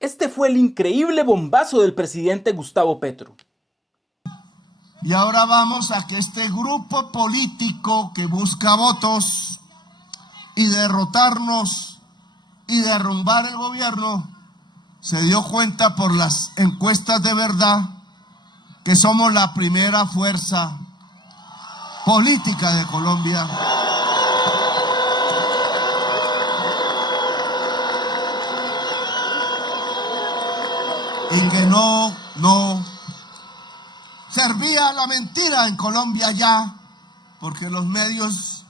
Este fue el increíble bombazo del presidente Gustavo Petro. Y ahora vamos a que este grupo político que busca votos y derrotarnos y derrumbar el gobierno se dio cuenta por las encuestas de verdad que somos la primera fuerza política de Colombia. Y que no servía la mentira en Colombia ya, porque los medios,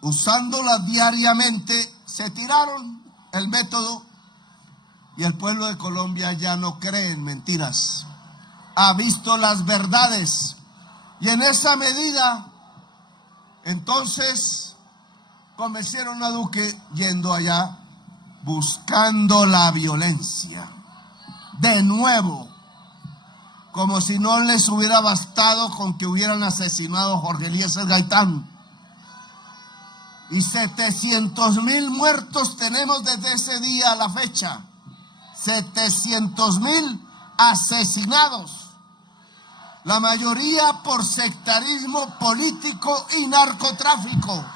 usándola diariamente, se tiraron el método y el pueblo de Colombia ya no cree en mentiras. Ha visto las verdades y en esa medida, entonces, convencieron a Duque yendo allá, buscando la violencia. De nuevo, como si no les hubiera bastado con que hubieran asesinado a Jorge Eliezer Gaitán. Y 700.000 muertos tenemos desde ese día a la fecha. 700.000 asesinados. La mayoría por sectarismo político y narcotráfico.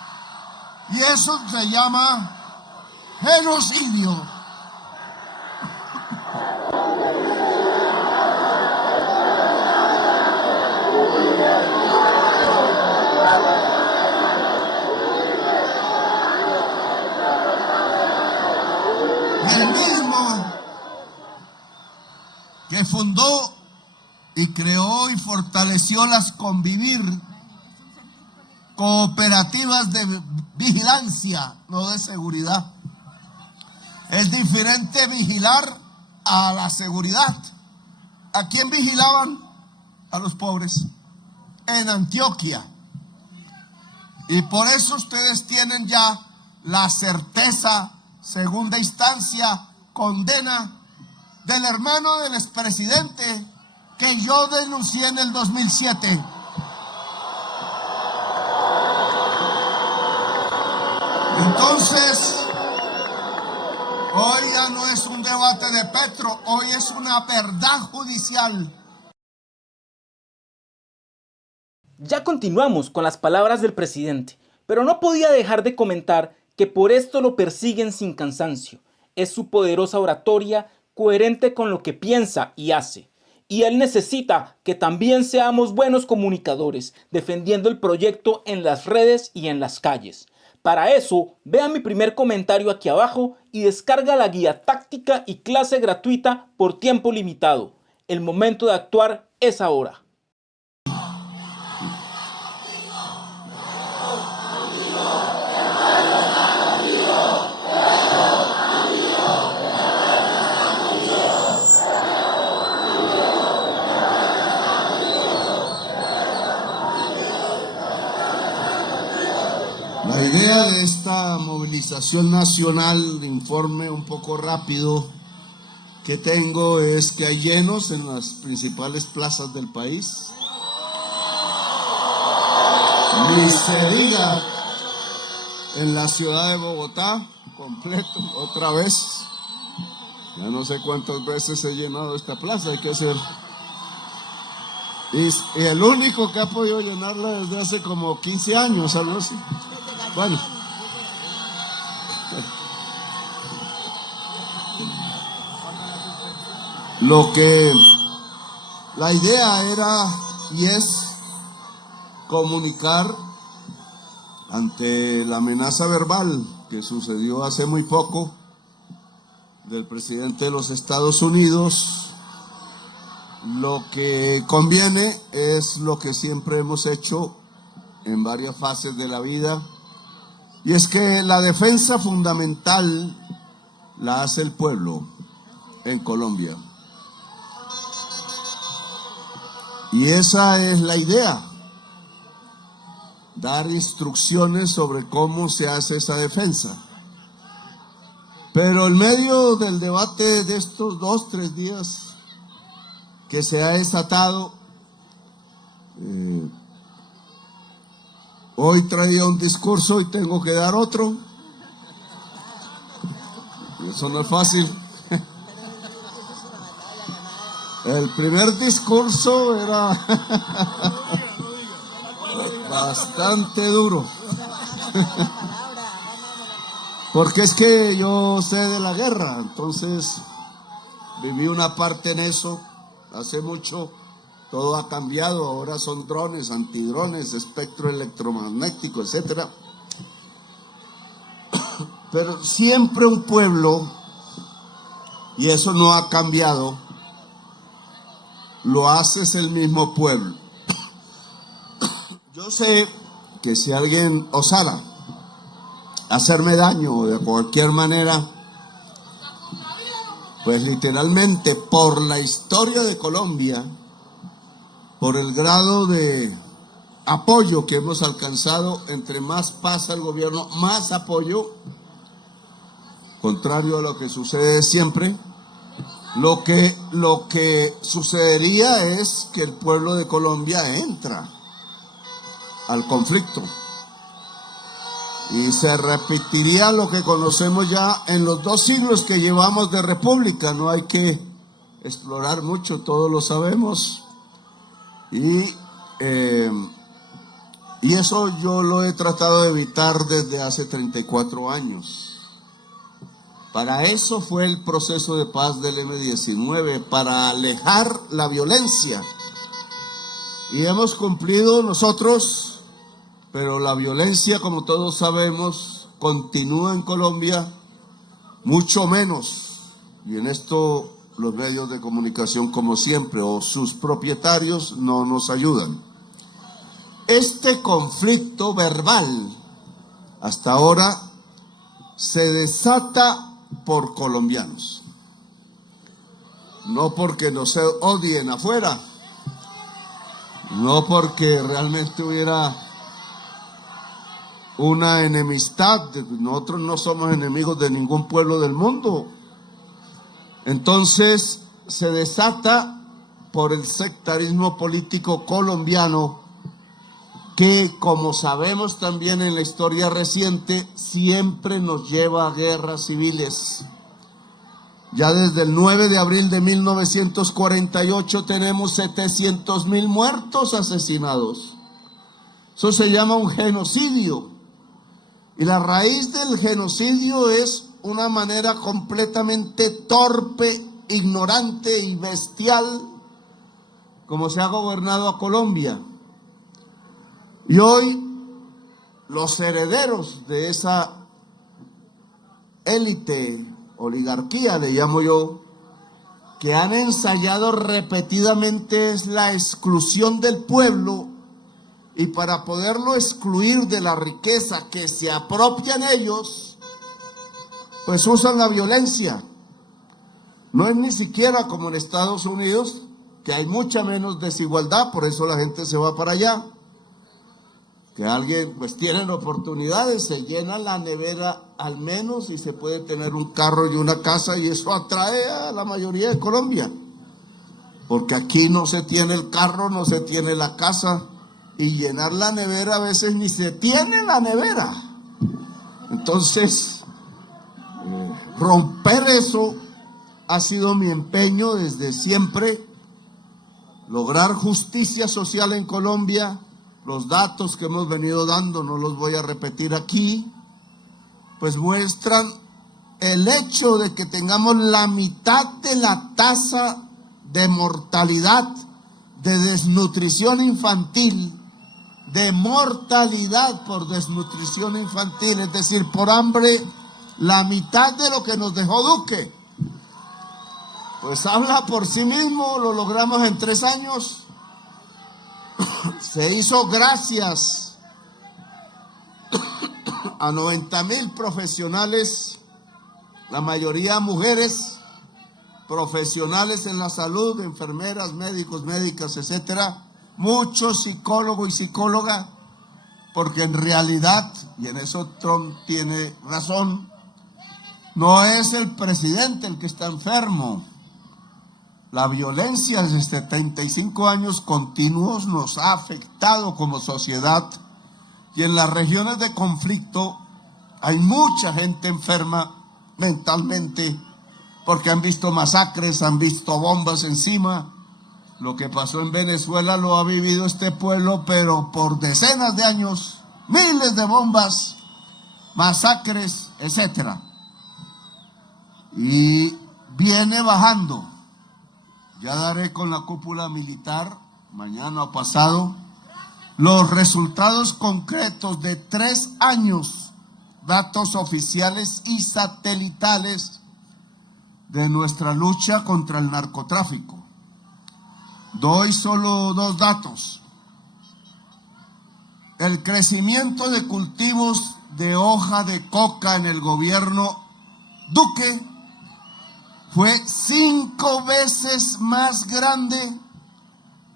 Y eso se llama genocidio. El mismo que fundó y creó y fortaleció las Convivir, cooperativas de vigilancia, no de seguridad. Es diferente vigilar a la seguridad. ¿A quién vigilaban? A los pobres. En Antioquia. Y por eso ustedes tienen ya la certeza, segunda instancia, condena del hermano del expresidente que yo denuncié en el 2007. Entonces, hoy ya no es un debate de Petro, hoy es una verdad judicial. Ya continuamos con las palabras del presidente, pero no podía dejar de comentar que por esto lo persiguen sin cansancio. Es su poderosa oratoria coherente con lo que piensa y hace. Y él necesita que también seamos buenos comunicadores, defendiendo el proyecto en las redes y en las calles. Para eso, vea mi primer comentario aquí abajo y descarga la guía táctica y clase gratuita por tiempo limitado. El momento de actuar es ahora. La idea de esta movilización nacional, de informe un poco rápido que tengo, es que hay llenos en las principales plazas del país. Ni se diga en la ciudad de Bogotá, completo, otra vez. Ya no sé cuántas veces he llenado esta plaza, hay que ser. Y el único que ha podido llenarla desde hace como 15 años, algo así. Bueno. La idea era y es comunicar ante la amenaza verbal que sucedió hace muy poco del presidente de los Estados Unidos. Lo que conviene es lo que siempre hemos hecho en varias fases de la vida, y es que la defensa fundamental la hace el pueblo en Colombia. Y esa es la idea, dar instrucciones sobre cómo se hace esa defensa. Pero en medio del debate de estos 2-3 días que se ha desatado, hoy traía un discurso y tengo que dar otro. Eso no es fácil. El primer discurso era bastante duro. Porque es que yo sé de la guerra, entonces viví una parte en eso hace mucho. Todo ha cambiado, ahora son drones, antidrones, espectro electromagnético, etcétera. Pero siempre un pueblo, y eso no ha cambiado, lo haces el mismo pueblo. Yo sé que si alguien osara hacerme daño de cualquier manera, pues literalmente por la historia de Colombia, por el grado de apoyo que hemos alcanzado, entre más pasa el gobierno, más apoyo, contrario a lo que sucede siempre, lo que sucedería es que el pueblo de Colombia entra al conflicto y se repetiría lo que conocemos ya en los 2 siglos que llevamos de república. No hay que explorar mucho, todos lo sabemos. Y eso yo lo he tratado de evitar desde hace 34 años. Para eso fue el proceso de paz del M-19, para alejar la violencia. Y hemos cumplido nosotros, pero la violencia, como todos sabemos, continúa en Colombia, mucho menos. Y en esto los medios de comunicación, como siempre, o sus propietarios, no nos ayudan. Este conflicto verbal, hasta ahora, se desata por colombianos. No porque no se odien afuera, no porque realmente hubiera una enemistad. Nosotros no somos enemigos de ningún pueblo del mundo. Entonces se desata por el sectarismo político colombiano que, como sabemos también en la historia reciente, siempre nos lleva a guerras civiles. Ya desde el 9 de abril de 1948 tenemos 700,000 muertos asesinados. Eso se llama un genocidio. Y la raíz del genocidio es una manera completamente torpe, ignorante y bestial como se ha gobernado a Colombia. Y hoy los herederos de esa élite, oligarquía le llamo yo, que han ensayado repetidamente es la exclusión del pueblo, y para poderlo excluir de la riqueza que se apropian ellos, pues usan la violencia. No es ni siquiera como en Estados Unidos, que hay mucha menos desigualdad, por eso la gente se va para allá. Que alguien, pues tienen oportunidades, se llena la nevera al menos y se puede tener un carro y una casa, y eso atrae a la mayoría de Colombia. Porque aquí no se tiene el carro, no se tiene la casa, y llenar la nevera a veces ni se tiene la nevera. Entonces, romper eso ha sido mi empeño desde siempre, lograr justicia social en Colombia. Los datos que hemos venido dando, no los voy a repetir aquí, pues muestran el hecho de que tengamos la mitad de la tasa de mortalidad, de desnutrición infantil, de mortalidad por desnutrición infantil, es decir, por hambre, la mitad de lo que nos dejó Duque. Pues habla por sí mismo, lo logramos en 3 años. Se hizo gracias a 90,000 profesionales, la mayoría mujeres, profesionales en la salud, enfermeras, médicos, médicas, etcétera, muchos psicólogos y psicólogas, porque en realidad, y en eso Trump tiene razón, no es el presidente el que está enfermo. La violencia desde 75 años continuos nos ha afectado como sociedad, y en las regiones de conflicto hay mucha gente enferma mentalmente porque han visto masacres, han visto bombas encima, Lo que pasó en Venezuela lo ha vivido este pueblo, pero por decenas de años, miles de bombas, masacres, etcétera. Y viene bajando. Ya daré con la cúpula militar, mañana o pasado, los resultados concretos de 3 años, datos oficiales y satelitales de nuestra lucha contra el narcotráfico. Doy solo 2 datos. El crecimiento de cultivos de hoja de coca en el gobierno Duque fue 5 veces más grande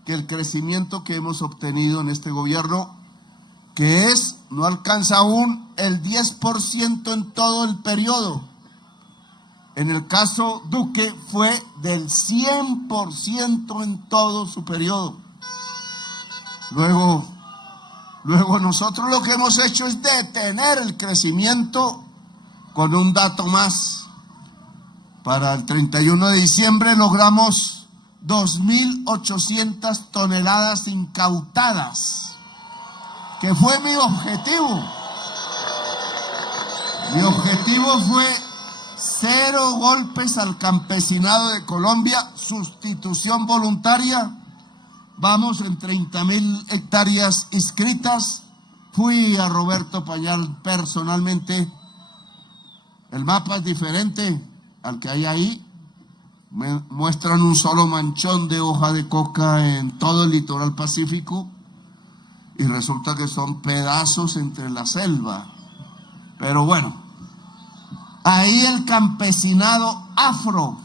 que el crecimiento que hemos obtenido en este gobierno, que no alcanza aún el 10% en todo el periodo. En el caso Duque fue del 100% en todo su periodo. Luego nosotros lo que hemos hecho es detener el crecimiento con un dato más. Para el 31 de diciembre logramos 2.800 toneladas incautadas, que fue mi objetivo. Mi objetivo fue 0 golpes al campesinado de Colombia, sustitución voluntaria. Vamos en 30.000 hectáreas inscritas. Fui a Roberto Payán personalmente. El mapa es diferente al que hay ahí. Me muestran un solo manchón de hoja de coca en todo el litoral pacífico y resulta que son pedazos entre la selva. Pero bueno, ahí el campesinado afro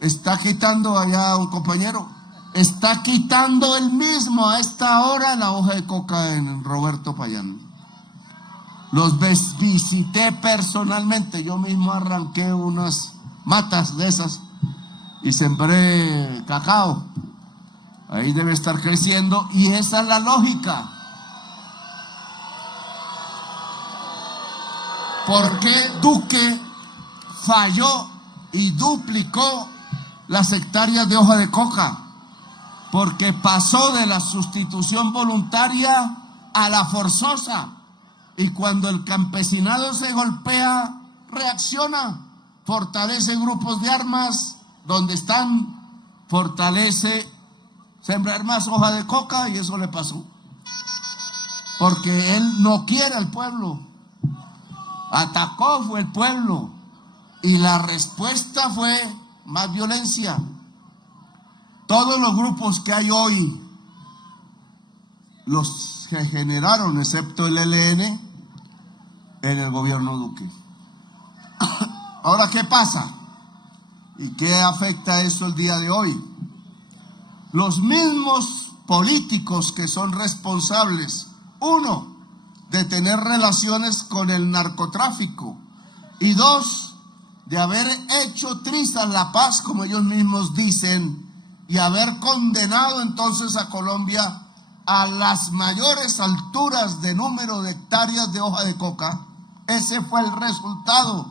está quitando, allá un compañero, está quitando él mismo a esta hora la hoja de coca en Roberto Payán. Los visité personalmente, yo mismo arranqué unas matas de esas y sembré cacao. Ahí debe estar creciendo y esa es la lógica. ¿Por qué Duque falló y duplicó las hectáreas de hoja de coca? Porque pasó de la sustitución voluntaria a la forzosa. Y cuando el campesinado se golpea, reacciona, fortalece grupos de armas donde están, fortalece sembrar más hoja de coca y eso le pasó. Porque él no quiere al pueblo. Atacó fue el pueblo y la respuesta fue más violencia. Todos los grupos que hay hoy, los que generaron, excepto el ELN, en el gobierno Duque. Ahora, ¿qué pasa? ¿Y qué afecta eso el día de hoy? Los mismos políticos que son responsables, 1, de tener relaciones con el narcotráfico y 2, de haber hecho trizas la paz, como ellos mismos dicen, y haber condenado entonces a Colombia a las mayores alturas de número de hectáreas de hoja de coca. Ese fue el resultado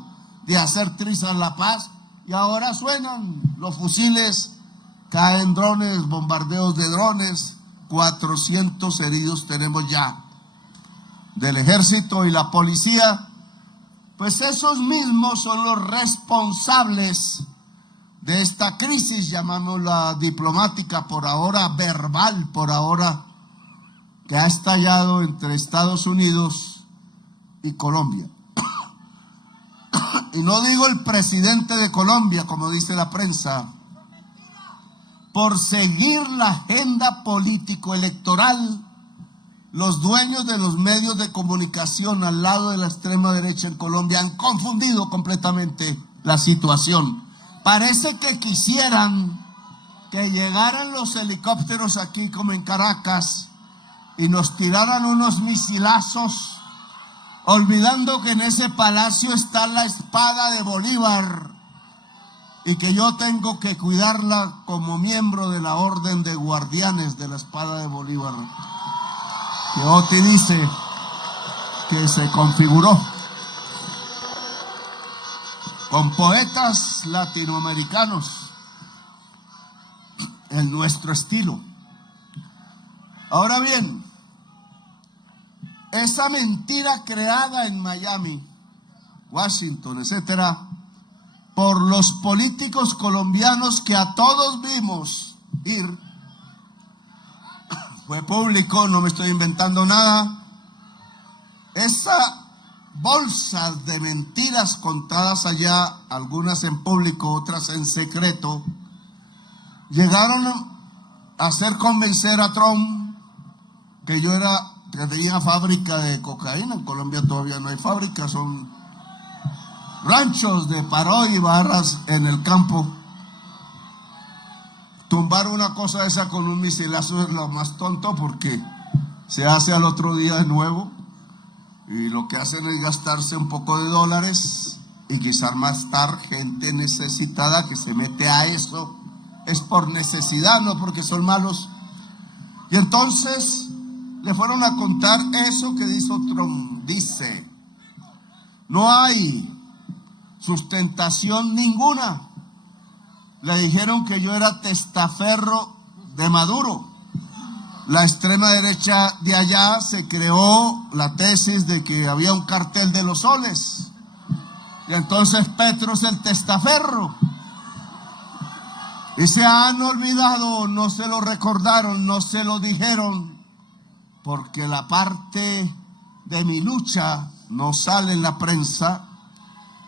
de hacer trizas la paz y ahora suenan los fusiles, caen drones, bombardeos de drones, 400 heridos tenemos ya del ejército y la policía. Pues esos mismos son los responsables de esta crisis, llamámosla diplomática, por ahora verbal, por ahora, que ha estallado entre Estados Unidos y Colombia. Y no digo el presidente de Colombia, como dice la prensa, por seguir la agenda político-electoral, los dueños de los medios de comunicación al lado de la extrema derecha en Colombia han confundido completamente la situación. Parece que quisieran que llegaran los helicópteros aquí como en Caracas y nos tiraran unos misilazos, olvidando que en ese palacio está la espada de Bolívar y que yo tengo que cuidarla como miembro de la orden de guardianes de la espada de Bolívar, que Oti dice que se configuró con poetas latinoamericanos. en nuestro estilo. Ahora bien, esa mentira creada en Miami, Washington, etcétera, por los políticos colombianos que a todos vimos ir, fue público, no me estoy inventando nada. Esa bolsa de mentiras contadas allá, algunas en público, otras en secreto, llegaron a hacer convencer a Trump que que tenía fábrica de cocaína. En Colombia todavía no hay fábrica, son ranchos de paro y barras en el campo. Tumbar una cosa esa con un misilazo es lo más tonto, porque se hace al otro día de nuevo y lo que hacen es gastarse un poco de dólares y quizás más tarde gente necesitada que se mete a eso es por necesidad, no porque son malos. Y entonces le fueron a contar eso que dice Trump. Dice: no hay sustentación ninguna. Le dijeron que yo era testaferro de Maduro. La extrema derecha de allá se creó la tesis de que había un cartel de los soles. Y entonces Petro es el testaferro. Y se han olvidado, no se lo recordaron, no se lo dijeron, porque la parte de mi lucha no sale en la prensa.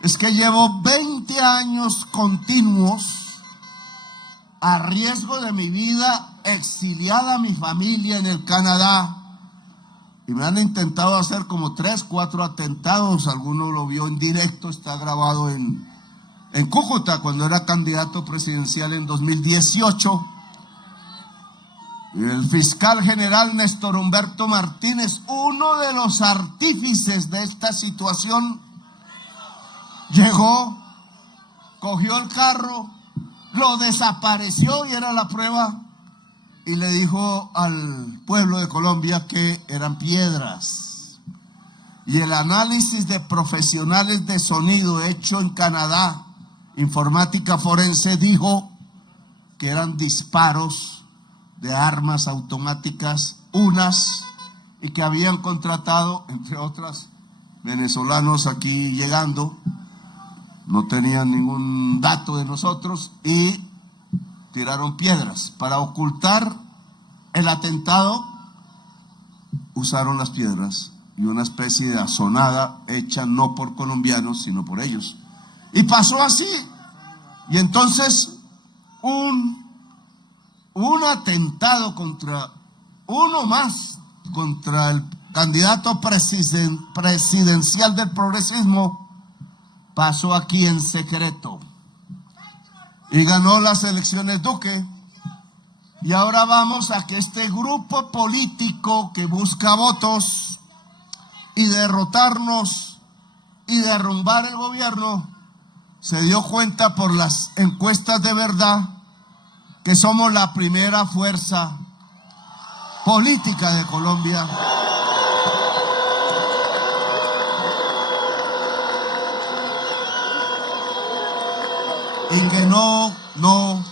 Es que llevo 20 años continuos a riesgo de mi vida, exiliada a mi familia en el Canadá, y me han intentado hacer como 3, 4 atentados. Alguno lo vio en directo, está grabado en Cúcuta, cuando era candidato presidencial en 2018. Y el fiscal general Néstor Humberto Martínez, uno de los artífices de esta situación, llegó, cogió el carro, lo desapareció, y era la prueba, y le dijo al pueblo de Colombia que eran piedras. Y el análisis de profesionales de sonido hecho en Canadá, informática forense, dijo que eran disparos de armas automáticas, y que habían contratado, entre otras, venezolanos aquí llegando. No tenían ningún dato de nosotros y tiraron piedras. Para ocultar el atentado, usaron las piedras y una especie de azonada hecha no por colombianos, sino por ellos. Y pasó así. Y entonces un atentado contra uno más, contra el candidato presidencial del progresismo, pasó aquí en secreto y ganó las elecciones Duque. Y ahora vamos a que este grupo político que busca votos y derrotarnos y derrumbar el gobierno se dio cuenta por las encuestas de verdad que somos la primera fuerza política de Colombia. Y que no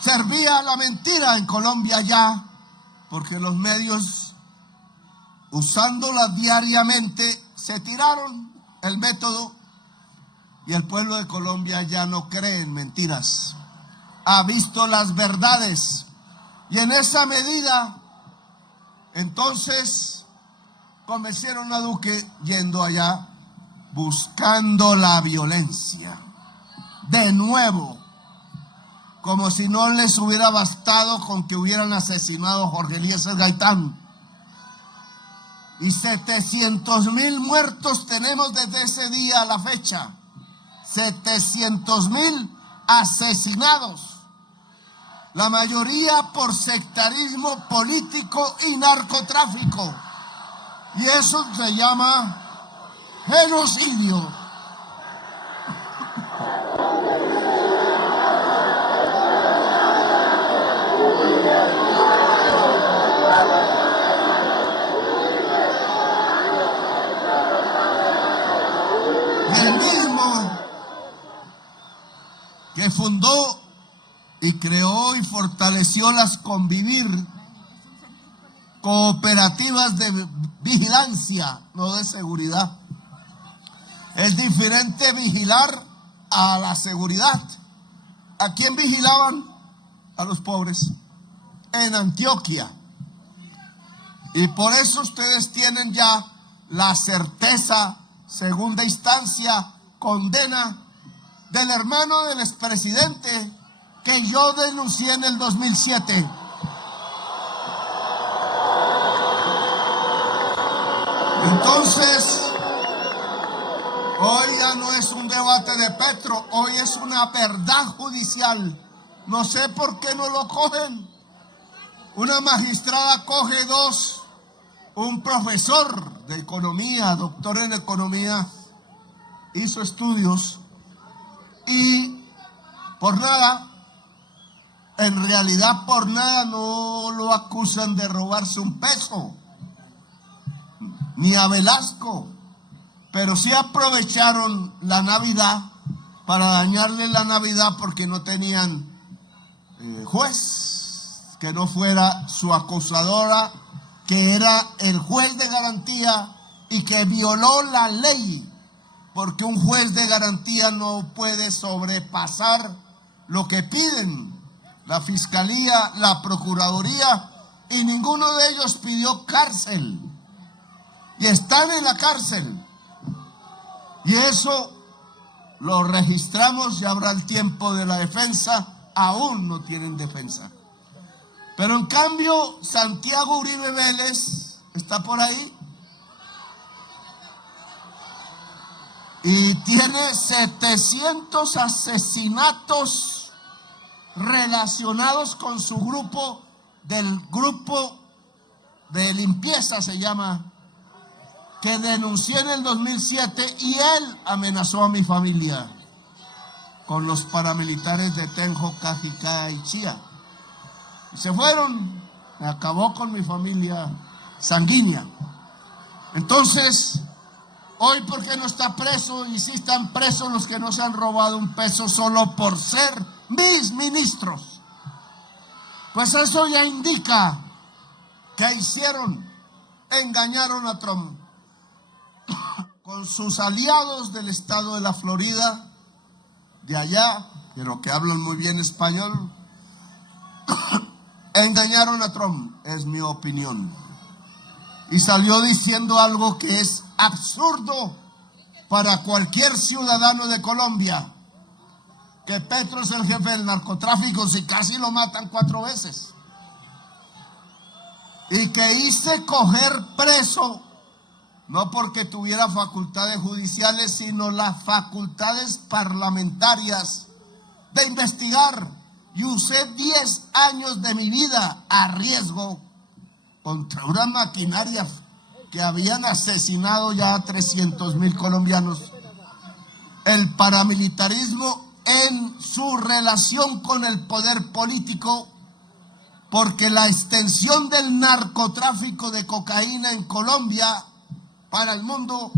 servía la mentira en Colombia ya, porque los medios, usándola diariamente, se tiraron el método, y el pueblo de Colombia ya no cree en mentiras, ha visto las verdades, y en esa medida entonces convencieron a Duque yendo allá, buscando la violencia de nuevo, como si no les hubiera bastado con que hubieran asesinado a Jorge Eliezer Gaitán. Y 700,000 muertos tenemos desde ese día a la fecha. 700,000 asesinados, la mayoría por sectarismo político y narcotráfico. Y eso se llama genocidio. El mismo que fundó y creó y fortaleció las cooperativas de vigilancia, no de seguridad. Es diferente vigilar a la seguridad. ¿A quién vigilaban? A los pobres en Antioquia. Y por eso ustedes tienen ya la certeza, segunda instancia, condena del hermano del expresidente que yo denuncié en el 2007. Entonces, hoy ya no es un debate de Petro, hoy es una verdad judicial. No sé por qué no lo cogen. Una magistrada coge dos, un profesor de economía, doctor en economía, hizo estudios y por nada, en realidad por nada no lo acusan de robarse un peso, ni a Velasco, pero sí aprovecharon la Navidad para dañarle la Navidad porque no tenían juez que no fuera su acusadora, que era el juez de garantía y que violó la ley, porque un juez de garantía no puede sobrepasar lo que piden la fiscalía, la procuraduría, y ninguno de ellos pidió cárcel y están en la cárcel, y eso lo registramos. Ya habrá el tiempo de la defensa. Aún no tienen defensa. Pero en cambio, Santiago Uribe Vélez está por ahí y tiene 700 asesinatos relacionados con su grupo de limpieza, se llama, que denuncié en el 2007, y él amenazó a mi familia con los paramilitares de Tenjo, Cajicá y Chía. Y se fueron, acabó con mi familia sanguínea. Entonces, hoy, ¿por qué no está preso? Y sí están presos los que no se han robado un peso solo por ser mis ministros. Pues eso ya indica que hicieron, engañaron a Trump con sus aliados del estado de la Florida, de allá, pero que hablan muy bien español. Engañaron a Trump, es mi opinión. Y salió diciendo algo que es absurdo para cualquier ciudadano de Colombia, que Petro es el jefe del narcotráfico, si casi lo matan 4 veces. Y que hice coger preso, no porque tuviera facultades judiciales, sino las facultades parlamentarias de investigar. Y usé 10 años de mi vida a riesgo contra una maquinaria que habían asesinado ya a 300,000 colombianos. El paramilitarismo en su relación con el poder político, porque la extensión del narcotráfico de cocaína en Colombia para el mundo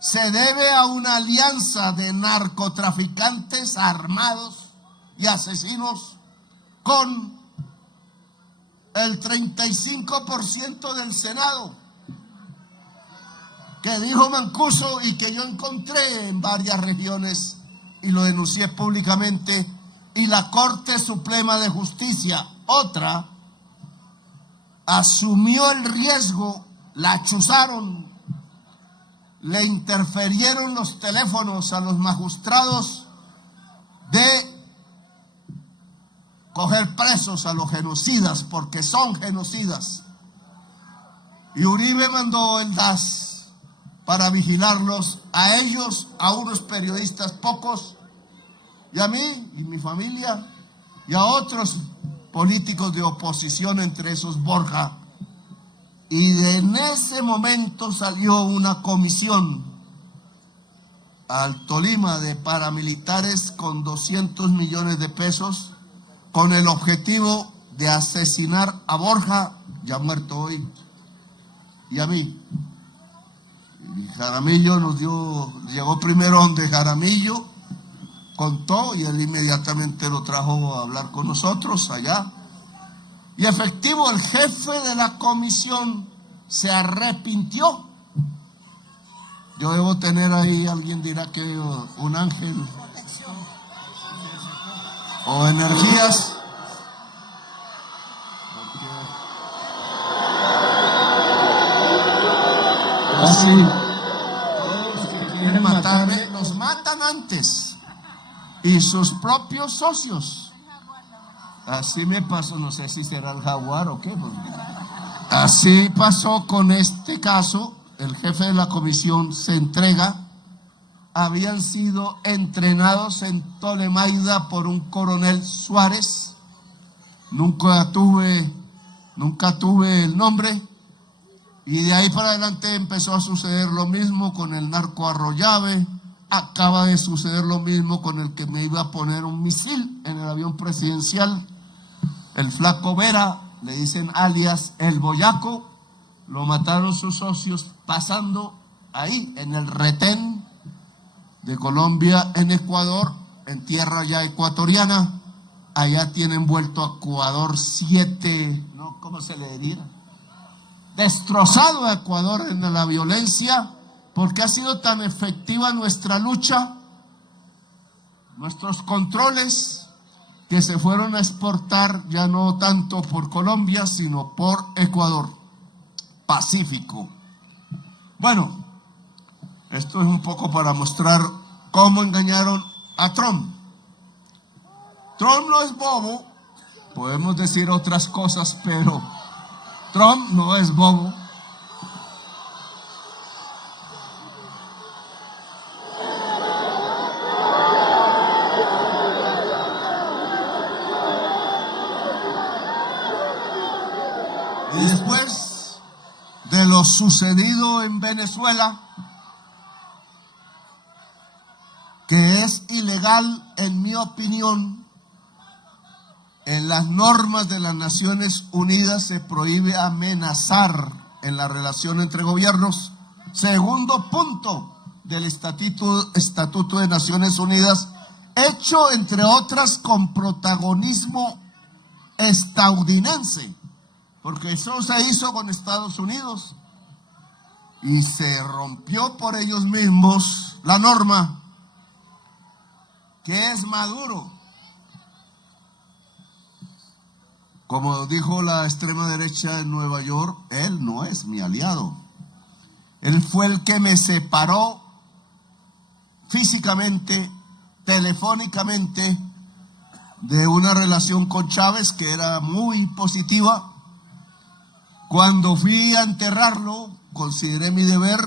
se debe a una alianza de narcotraficantes armados y asesinos con el 35% del Senado, que dijo Mancuso y que yo encontré en varias regiones y lo denuncié públicamente, y la Corte Suprema de Justicia, otra, asumió el riesgo, la chuzaron, le interferieron los teléfonos a los magistrados de coger presos a los genocidas, porque son genocidas. Y Uribe mandó el DAS para vigilarlos, a ellos, a unos periodistas pocos, y a mí y mi familia, y a otros políticos de oposición, entre esos Borja. Y en ese momento salió una comisión al Tolima de paramilitares con 200 millones de pesos, con el objetivo de asesinar a Borja, ya muerto hoy, y a mí. Y Jaramillo llegó primero donde Jaramillo, contó y él inmediatamente lo trajo a hablar con nosotros allá. Y efectivo, el jefe de la comisión se arrepintió. Yo debo tener ahí, alguien dirá que un ángel o energías. Así, todos los que quieren matarme, los matan antes. Y sus propios socios. Así me pasó, no sé si será el jaguar o qué. Así pasó con este caso. El jefe de la comisión se entrega. Habían sido entrenados en Tolemaida por un coronel Suárez. Nunca tuve el nombre. Y de ahí para adelante empezó a suceder lo mismo con el narco Arroyave. Acaba de suceder lo mismo con el que me iba a poner un misil en el avión presidencial. El Flaco Vera, le dicen alias el Boyaco, lo mataron sus socios pasando ahí en el retén de Colombia en Ecuador, en tierra ya ecuatoriana. Allá tienen vuelto a Ecuador 7, ¿no? ¿Cómo se le diría? Destrozado a Ecuador en la violencia, porque ha sido tan efectiva nuestra lucha, nuestros controles, que se fueron a exportar ya no tanto por Colombia, sino por Ecuador. Pacífico. Bueno, esto es un poco para mostrar cómo engañaron a Trump. Trump no es bobo, podemos decir otras cosas, pero Trump no es bobo. Y después de lo sucedido en Venezuela, que es ilegal en mi opinión, en las normas de las Naciones Unidas se prohíbe amenazar en la relación entre gobiernos. Segundo punto del Estatuto de Naciones Unidas, hecho entre otras con protagonismo estadounidense, porque eso se hizo con Estados Unidos y se rompió por ellos mismos la norma, que es Maduro. Como dijo la extrema derecha en Nueva York, él no es mi aliado. Él fue el que me separó físicamente, telefónicamente, de una relación con Chávez que era muy positiva. Cuando fui a enterrarlo, consideré mi deber.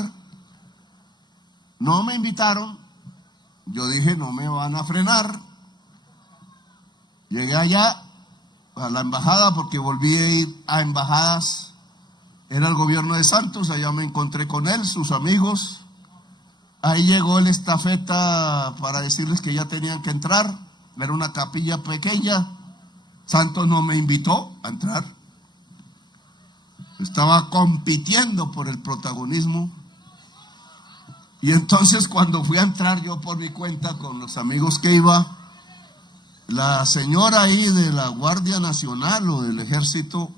No me invitaron. Yo dije, no me van a frenar. Llegué allá a la embajada, porque volví a ir a embajadas. Era el gobierno de Santos, allá me encontré con él, sus amigos. Ahí llegó el estafeta para decirles que ya tenían que entrar. Era una capilla pequeña. Santos no me invitó a entrar. Estaba compitiendo por el protagonismo. Y entonces cuando fui a entrar yo por mi cuenta con los amigos que iba, la señora ahí de la Guardia Nacional o del Ejército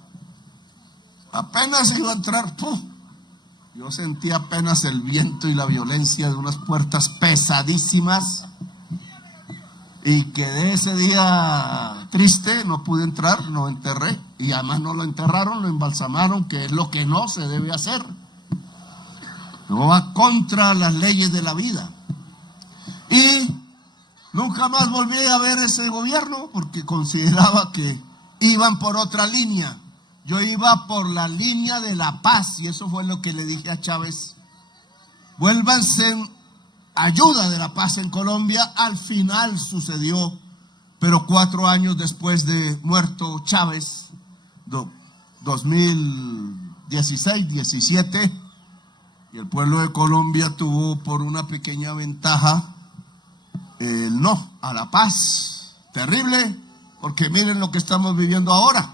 apenas iba a entrar. ¡Pum! Yo sentí apenas el viento y la violencia de unas puertas pesadísimas y quedé ese día triste, no pude entrar, lo enterré y además no lo enterraron, lo embalsamaron, que es lo que no se debe hacer. No va contra las leyes de la vida. Y nunca más volví a ver ese gobierno porque consideraba que iban por otra línea. Yo iba por la línea de la paz y eso fue lo que le dije a Chávez. Vuélvanse en ayuda de la paz en Colombia. Al final sucedió, pero 4 años después de muerto Chávez, 2016, 17, y el pueblo de Colombia tuvo por una pequeña ventaja el no a la paz. Terrible, porque miren lo que estamos viviendo ahora.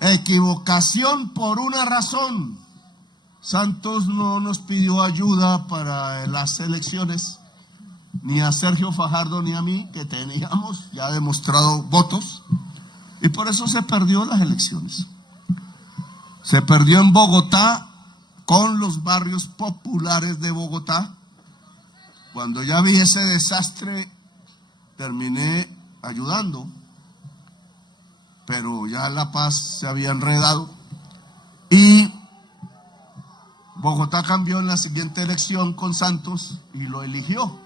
Equivocación por una razón. Santos no nos pidió ayuda para las elecciones ni a Sergio Fajardo ni a mí, que teníamos ya demostrado votos, y por eso se perdió las elecciones. Se perdió en Bogotá, con los barrios populares de Bogotá. Cuando ya vi ese desastre, terminé ayudando, pero ya La Paz se había enredado y Bogotá cambió en la siguiente elección con Santos y lo eligió.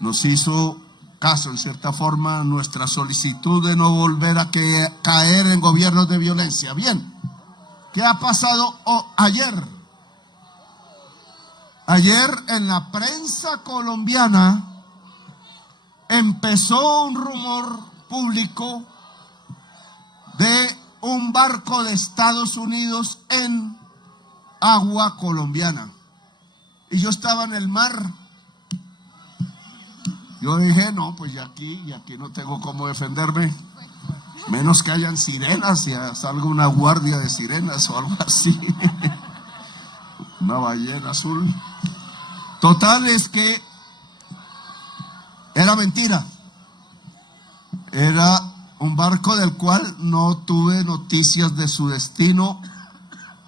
Nos hizo caso, en cierta forma, nuestra solicitud de no volver a caer en gobiernos de violencia. Bien, ¿qué ha pasado ayer? Ayer en la prensa colombiana empezó un rumor público de un barco de Estados Unidos en agua colombiana. Y yo estaba en el mar. Yo dije, no, pues ya aquí no tengo cómo defenderme. Menos que hayan sirenas y salga una guardia de sirenas o algo así. Una ballena azul. Total es que era mentira. Era un barco del cual no tuve noticias de su destino.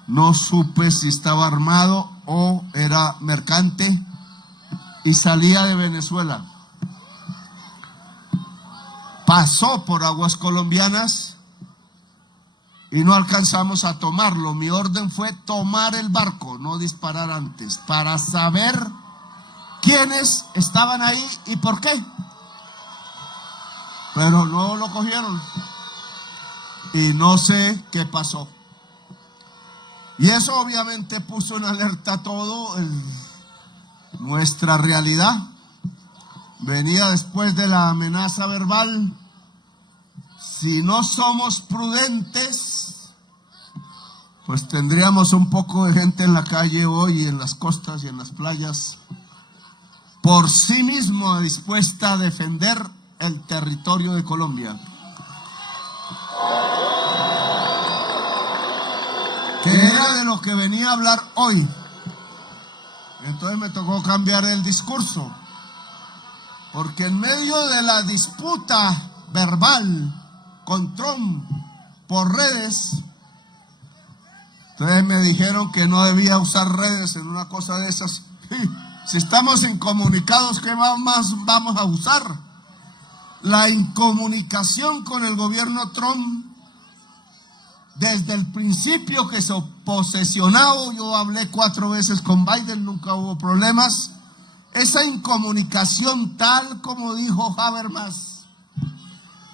No supe si estaba armado o era mercante y salía de Venezuela. Pasó por aguas colombianas y no alcanzamos a tomarlo. Mi orden fue tomar el barco, no disparar antes, para saber quiénes estaban ahí y por qué. Pero no lo cogieron y no sé qué pasó. Y eso obviamente puso en alerta todo nuestra realidad. Venía después de la amenaza verbal. Si no somos prudentes, pues tendríamos un poco de gente en la calle hoy, en las costas y en las playas, por sí mismo dispuesta a defender el territorio de Colombia. Que era de lo que venía a hablar hoy. Entonces me tocó cambiar el discurso. Porque en medio de la disputa verbal con Trump por redes, entonces me dijeron que no debía usar redes en una cosa de esas. Si estamos incomunicados, ¿qué más vamos a usar? La incomunicación con el gobierno Trump, desde el principio que se posesionó, yo hablé 4 veces con Biden, nunca hubo problemas. Esa incomunicación, tal como dijo Habermas,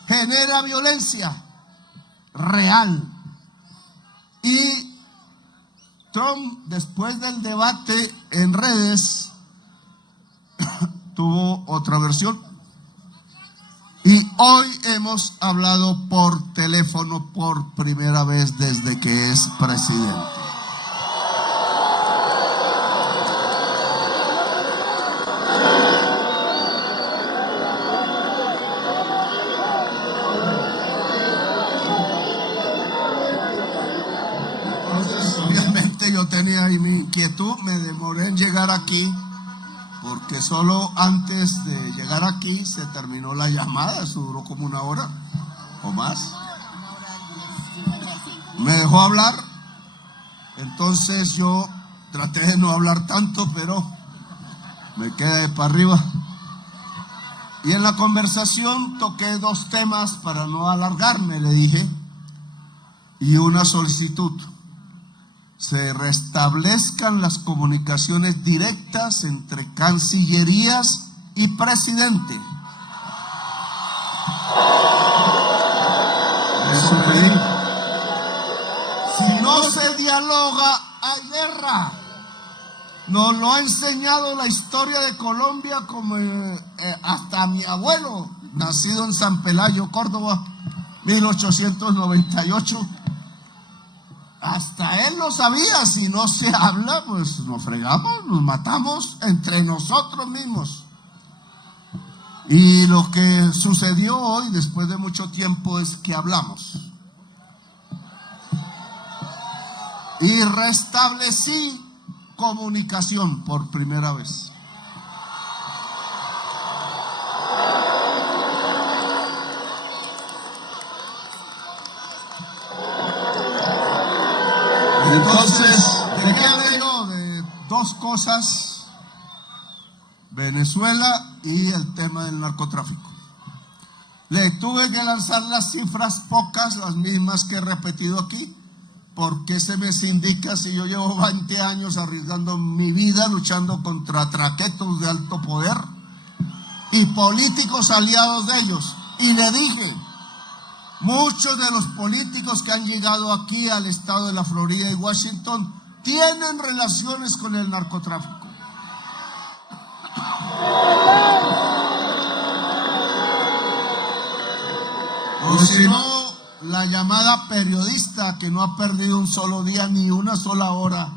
genera violencia real. Y Trump, después del debate en redes, tuvo otra versión. Y hoy hemos hablado por teléfono por primera vez desde que es presidente. Entonces, obviamente yo tenía ahí mi inquietud, me demoré en llegar aquí, porque solo antes de llegar aquí se terminó la llamada, eso duró como 1 hora o más. Me dejó hablar, entonces yo traté de no hablar tanto, pero me quedé para arriba. Y en la conversación toqué 2 temas para no alargarme, le dije, y una solicitud. Se restablezcan las comunicaciones directas entre cancillerías y presidente. Eso pedí. Si no se dialoga, hay guerra. Nos lo ha enseñado la historia de Colombia, como hasta mi abuelo, nacido en San Pelayo, Córdoba, 1898. Hasta él lo sabía. Si no se habla, pues nos fregamos, nos matamos entre nosotros mismos. Y lo que sucedió hoy, después de mucho tiempo, es que hablamos. Y restablecí comunicación por primera vez. Entonces, ¿de qué hablé yo? De dos cosas: Venezuela y el tema del narcotráfico. Le tuve que lanzar las cifras pocas, las mismas que he repetido aquí. ¿Por qué se me indica si yo llevo 20 años arriesgando mi vida luchando contra traquetos de alto poder y políticos aliados de ellos? Y le dije, muchos de los políticos que han llegado aquí al estado de la Florida y Washington tienen relaciones con el narcotráfico. O si no, la llamada periodista que no ha perdido un solo día ni una sola hora.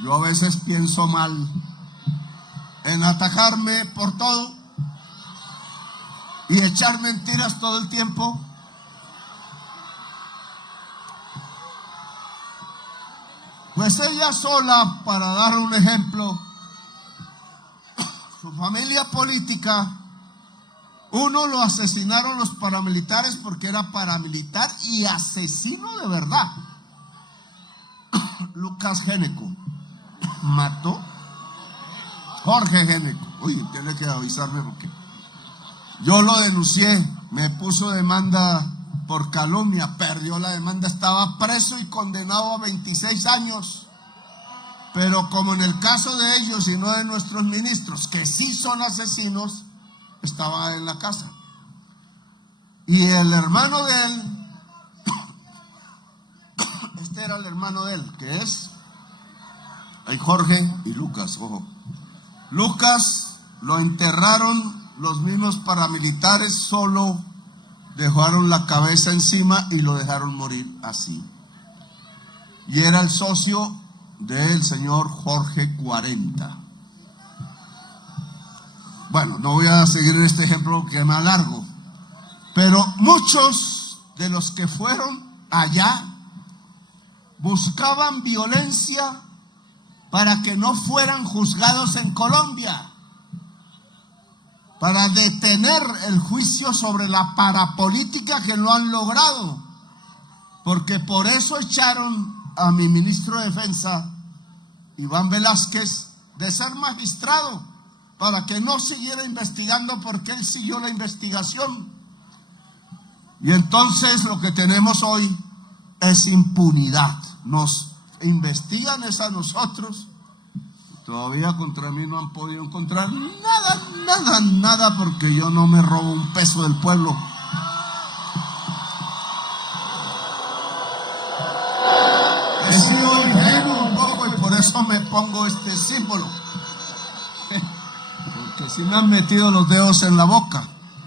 Yo a veces pienso mal en atacarme por todo y echar mentiras todo el tiempo. Pues ella sola, para dar un ejemplo, su familia política, uno lo asesinaron los paramilitares porque era paramilitar y asesino de verdad. Lucas Géneco mató Jorge Géneco. Oye, tiene que avisarme porque yo lo denuncié, me puso demanda por calumnia, perdió la demanda, estaba preso y condenado a 26 años. Pero como en el caso de ellos y no de nuestros ministros, que sí son asesinos, estaba en la casa. Y el hermano de él, este era el hermano de él, que es Jorge y Lucas, ojo. Lucas lo enterraron los mismos paramilitares, solo dejaron la cabeza encima y lo dejaron morir así. Y era el socio del señor Jorge 40. Bueno, no voy a seguir este ejemplo que me alargo, pero muchos de los que fueron allá buscaban violencia para que no fueran juzgados en Colombia, para detener el juicio sobre la parapolítica que no han logrado, porque por eso echaron a mi ministro de Defensa, Iván Velázquez, de ser magistrado, para que no siguiera investigando, porque él siguió la investigación. Y entonces lo que tenemos hoy es impunidad. Nos investigan es a nosotros. Todavía contra mí no han podido encontrar nada, porque yo no me robo un peso del pueblo. He sido ingenuo un poco y por eso me pongo este símbolo. Porque sí me han metido los dedos en la boca,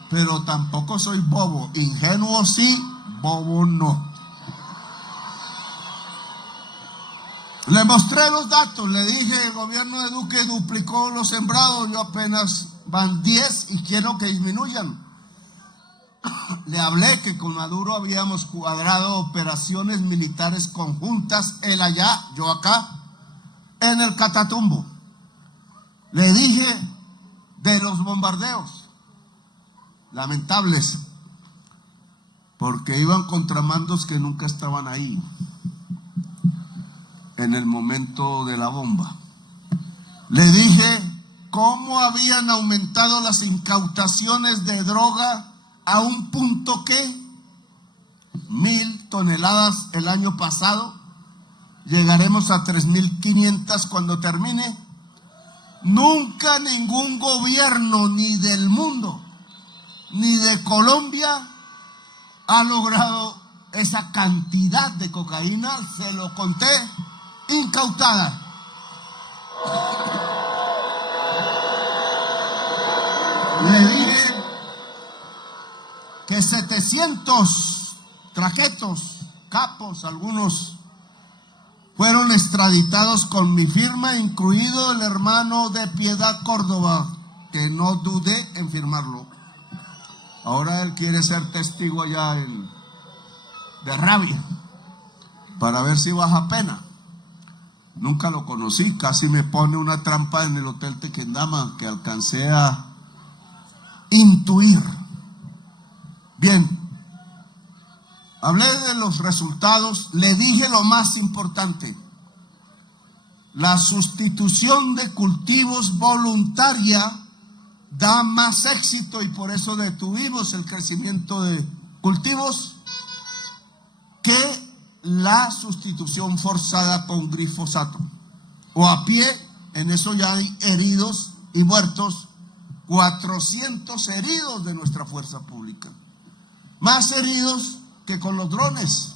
pero tampoco soy bobo. Ingenuo sí, bobo no. Le mostré los datos, le dije, el gobierno de Duque duplicó los sembrados, yo apenas van 10 y quiero que disminuyan. Le hablé que con Maduro habíamos cuadrado operaciones militares conjuntas, él allá, yo acá, en el Catatumbo. Le dije de los bombardeos, lamentables, porque iban contramandos que nunca estaban ahí en el momento de la bomba. Le dije cómo habían aumentado las incautaciones de droga a un punto que 1,000 toneladas el año pasado, llegaremos a 3,500 cuando termine. Nunca ningún gobierno, ni del mundo, ni de Colombia, ha logrado esa cantidad de cocaína, se lo conté, incautada. Le dije que 700 traquetos, capos, algunos fueron extraditados con mi firma, incluido el hermano de Piedad Córdoba, que no dudé en firmarlo. Ahora él quiere ser testigo allá de Rabia, para ver si baja pena. Nunca lo conocí, casi me pone una trampa en el Hotel Tequendama que alcancé a intuir. Bien, hablé de los resultados, le dije lo más importante. la sustitución de cultivos voluntaria da más éxito, y por eso detuvimos el crecimiento de cultivos, que la sustitución forzada con glifosato. O a pie, en eso ya hay heridos y muertos, 400 heridos de nuestra fuerza pública. Más heridos que con los drones,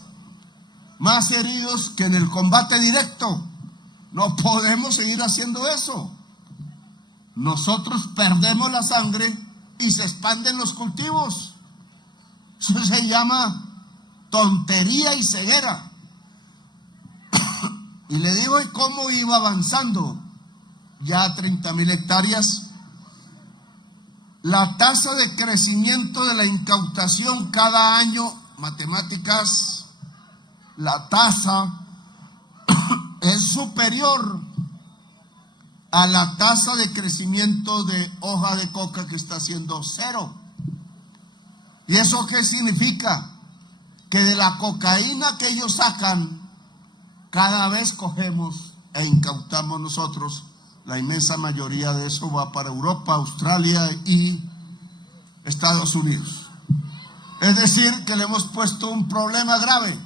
más heridos que en el combate directo. No podemos seguir haciendo eso. Nosotros perdemos la sangre y se expanden los cultivos. Eso se llama tontería y ceguera. Y le digo cómo iba avanzando. Ya 30,000 hectáreas. La tasa de crecimiento de la incautación cada año, matemáticas, la tasa es superior a la tasa de crecimiento de hoja de coca, que está siendo 0. ¿Y eso qué significa? Que de la cocaína que ellos sacan, cada vez cogemos e incautamos nosotros. La inmensa mayoría de eso va para Europa, Australia y Estados Unidos. Es decir, que le hemos puesto un problema grave.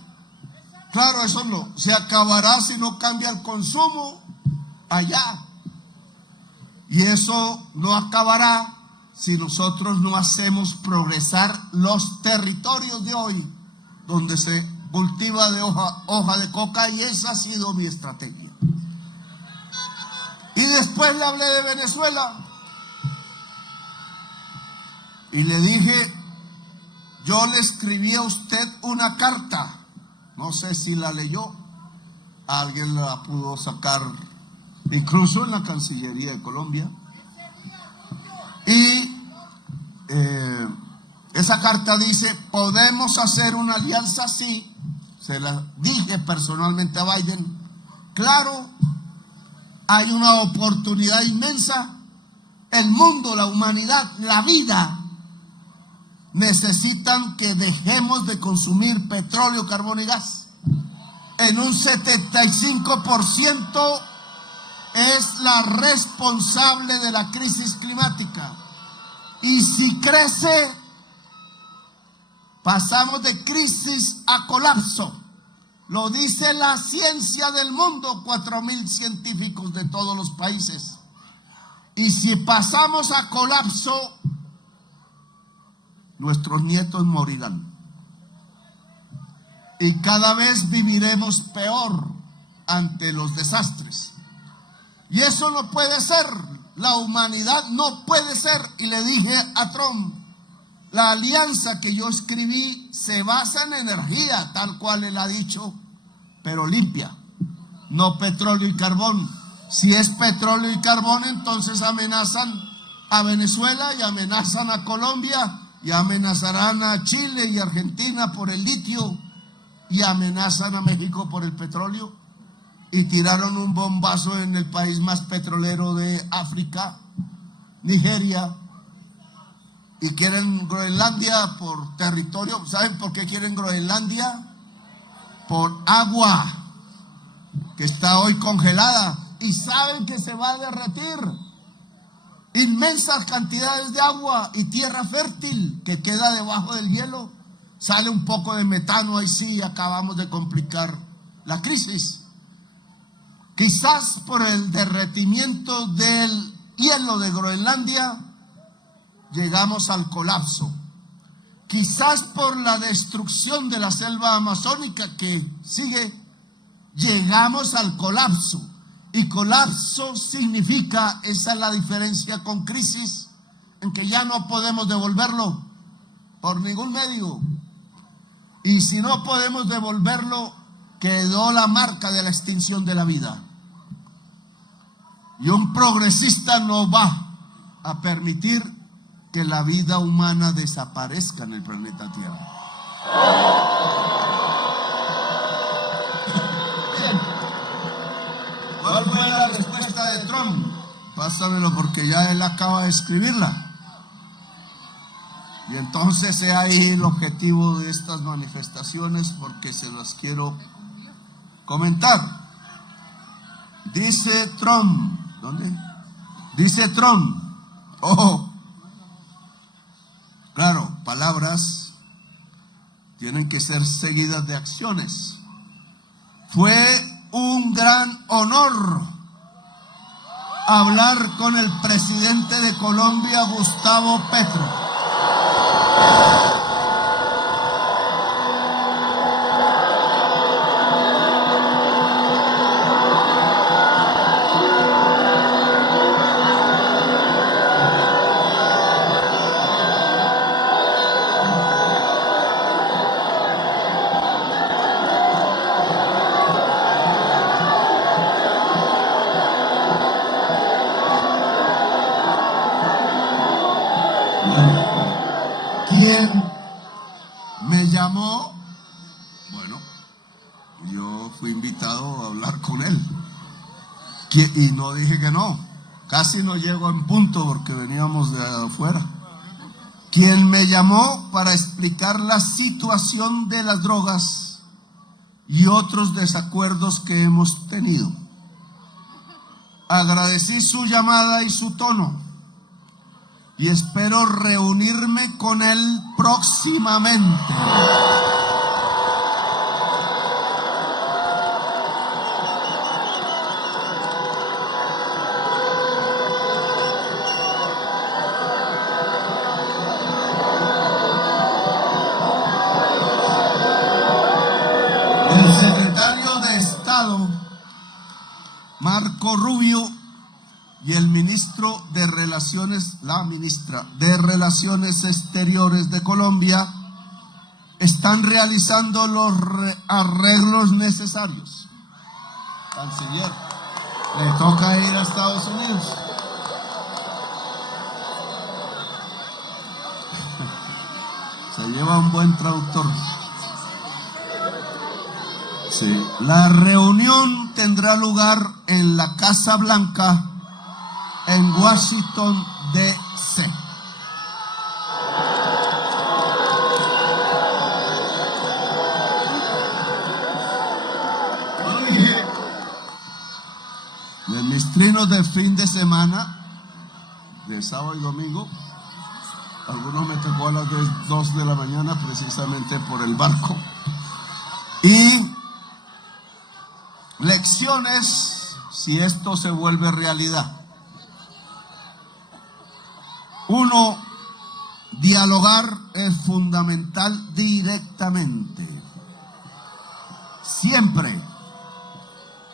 Claro, eso no se acabará si no cambia el consumo allá. Y eso no acabará si nosotros no hacemos progresar los territorios de hoy, donde se cultiva de hoja de coca, y esa ha sido mi estrategia. Y después le hablé de Venezuela y le dije, yo le escribí a usted una carta, no sé si la leyó, alguien la pudo sacar incluso en la Cancillería de Colombia, y esa carta dice, podemos hacer una alianza, sí, se la dije personalmente a Biden, claro. Hay una oportunidad inmensa. El mundo, la humanidad, la vida necesitan que dejemos de consumir petróleo, carbón y gas. En un 75% es la responsable de la crisis climática. Y si crece, pasamos de crisis a colapso. Lo dice la ciencia del mundo, 4,000 científicos de todos los países. Y si pasamos a colapso, nuestros nietos morirán. Y cada vez viviremos peor ante los desastres. Y eso no puede ser. La humanidad no puede ser. Y le dije a Trump, la alianza que yo escribí se basa en energía, tal cual él ha dicho, pero limpia, no petróleo y carbón. Si es petróleo y carbón, entonces amenazan a Venezuela y amenazan a Colombia y amenazarán a Chile y Argentina por el litio y amenazan a México por el petróleo, y tiraron un bombazo en el país más petrolero de África, Nigeria, y quieren Groenlandia por territorio. ¿Saben por qué quieren Groenlandia? Por agua, que está hoy congelada, y saben que se va a derretir. Inmensas cantidades de agua y tierra fértil que queda debajo del hielo. Sale un poco de metano, ahí sí acabamos de complicar la crisis. Quizás por el derretimiento del hielo de Groenlandia llegamos al colapso. Quizás por la destrucción de la selva amazónica que sigue, llegamos al colapso. Y colapso significa, esa es la diferencia con crisis, en que ya no podemos devolverlo por ningún medio. Y si no podemos devolverlo, quedó la marca de la extinción de la vida. Y un progresista no va a permitir que la vida humana desaparezca en el planeta Tierra. Bien. ¿Cuál fue la respuesta de Trump? Pásamelo porque ya él acaba de escribirla. Y entonces he ahí el objetivo de estas manifestaciones, porque se las quiero comentar. Dice Trump, ¿dónde? Dice Trump, ojo, claro, palabras tienen que ser seguidas de acciones. Fue un gran honor hablar con el presidente de Colombia, Gustavo Petro. ¿Quién me llamó? Bueno, yo fui invitado a hablar con él y no dije que no. Casi no llego en punto porque veníamos de afuera. Quien me llamó para explicar la situación de las drogas y otros desacuerdos que hemos tenido. Agradecí su llamada y su tono y espero reunirme con él próximamente. El secretario de Estado, Marco Rubio, y el ministro de Relaciones, la ministra de Relaciones Exteriores de Colombia, están realizando los arreglos necesarios. Canciller, le toca ir a Estados Unidos. Se lleva un buen traductor. Sí. La reunión tendrá lugar en la Casa Blanca, en Washington, D.C. En mis trinos de fin de semana, de sábado y domingo, algunos me tocó a las 2 de la mañana precisamente por el barco. Y lecciones si esto se vuelve realidad. Uno, dialogar es fundamental directamente. Siempre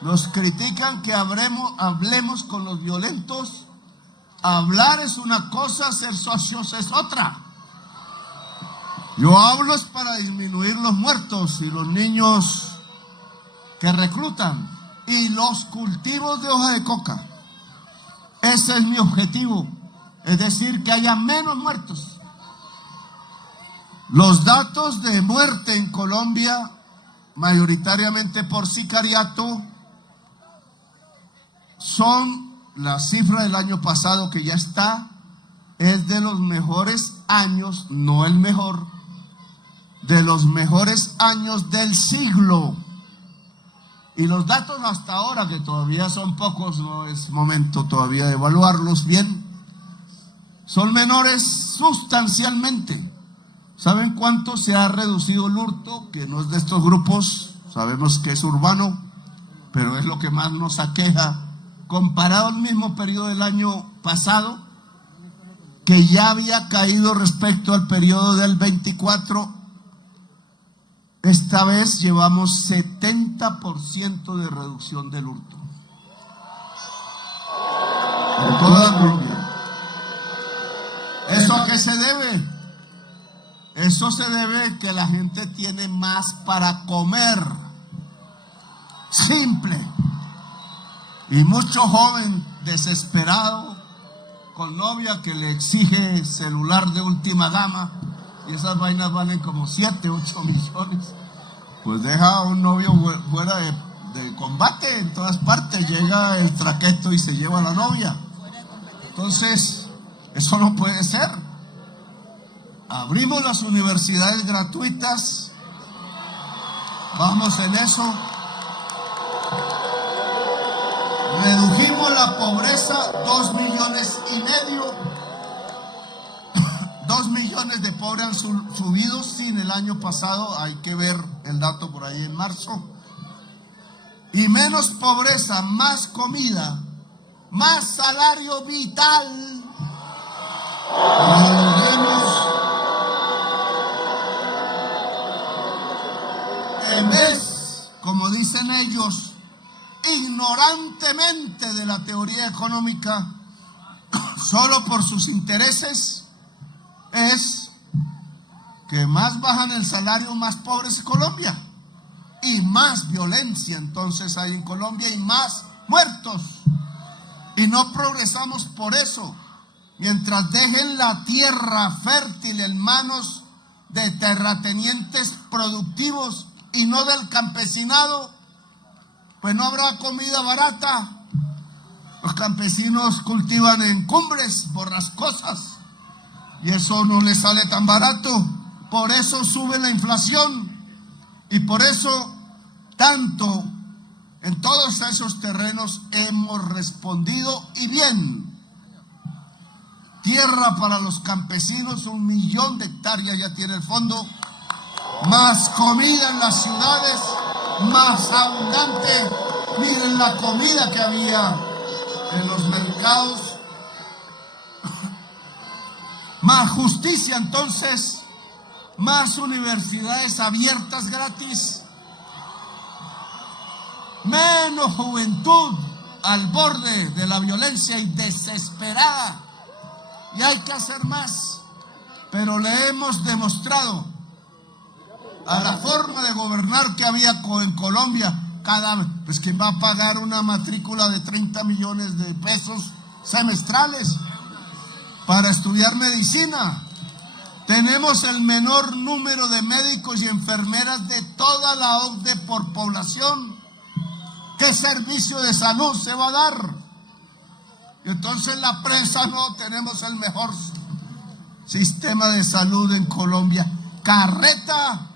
nos critican que hablemos con los violentos. Hablar es una cosa, ser socios es otra. Yo hablo es para disminuir los muertos y los niños que reclutan y los cultivos de hoja de coca. Ese es mi objetivo. Es decir, que haya menos muertos. Los datos de muerte en Colombia, mayoritariamente por sicariato, son la cifra del año pasado que ya está, es de los mejores años, no el mejor, de los mejores años del siglo. Y los datos hasta ahora, que todavía son pocos, no es momento todavía de evaluarlos bien, son menores sustancialmente. ¿Saben cuánto se ha reducido el hurto? Que no es de estos grupos, sabemos que es urbano, pero es lo que más nos aqueja. Comparado al mismo periodo del año pasado, que ya había caído respecto al periodo del 24, esta vez llevamos 70% de reducción del hurto. En toda Colombia. ¿Eso a qué se debe? Eso se debe que la gente tiene más para comer. Simple. Y mucho joven desesperado con novia que le exige celular de última gama y esas vainas valen como 7, 8 millones. Pues deja a un novio fuera de combate en todas partes, llega el traqueto y se lleva a la novia. Entonces, eso no puede ser. Abrimos las universidades gratuitas, vamos en eso. la pobreza, 2,5 millones. 2 millones de pobres han subido sin el año pasado, hay que ver el dato por ahí en marzo. Y menos pobreza, más comida, más salario vital. En vez, como dicen ellos, ignorantemente de la teoría económica, solo por sus intereses, es que más bajan el salario, más pobre es Colombia. Y más violencia entonces hay en Colombia y más muertos. Y no progresamos por eso. Mientras dejen la tierra fértil en manos de terratenientes productivos y no del campesinado, pues no habrá comida barata. Los campesinos cultivan en cumbres borrascosas y eso no les sale tan barato. Por eso sube la inflación y por eso tanto en todos esos terrenos hemos respondido y bien. Tierra para los campesinos, 1 millón de hectáreas ya tiene el fondo, más comida en las ciudades, más abundante. Miren la comida que había en los mercados. Más justicia entonces, más universidades abiertas gratis, menos juventud al borde de la violencia y desesperada. Y hay que hacer más, pero le hemos demostrado a la forma de gobernar que había en Colombia. Cada vez, pues ¿quién va a pagar una matrícula de 30 millones de pesos semestrales para estudiar medicina? Tenemos el menor número de médicos y enfermeras de toda la OCDE por población. ¿Qué servicio de salud se va a dar? Y entonces la prensa, no, tenemos el mejor sistema de salud en Colombia. Carreta,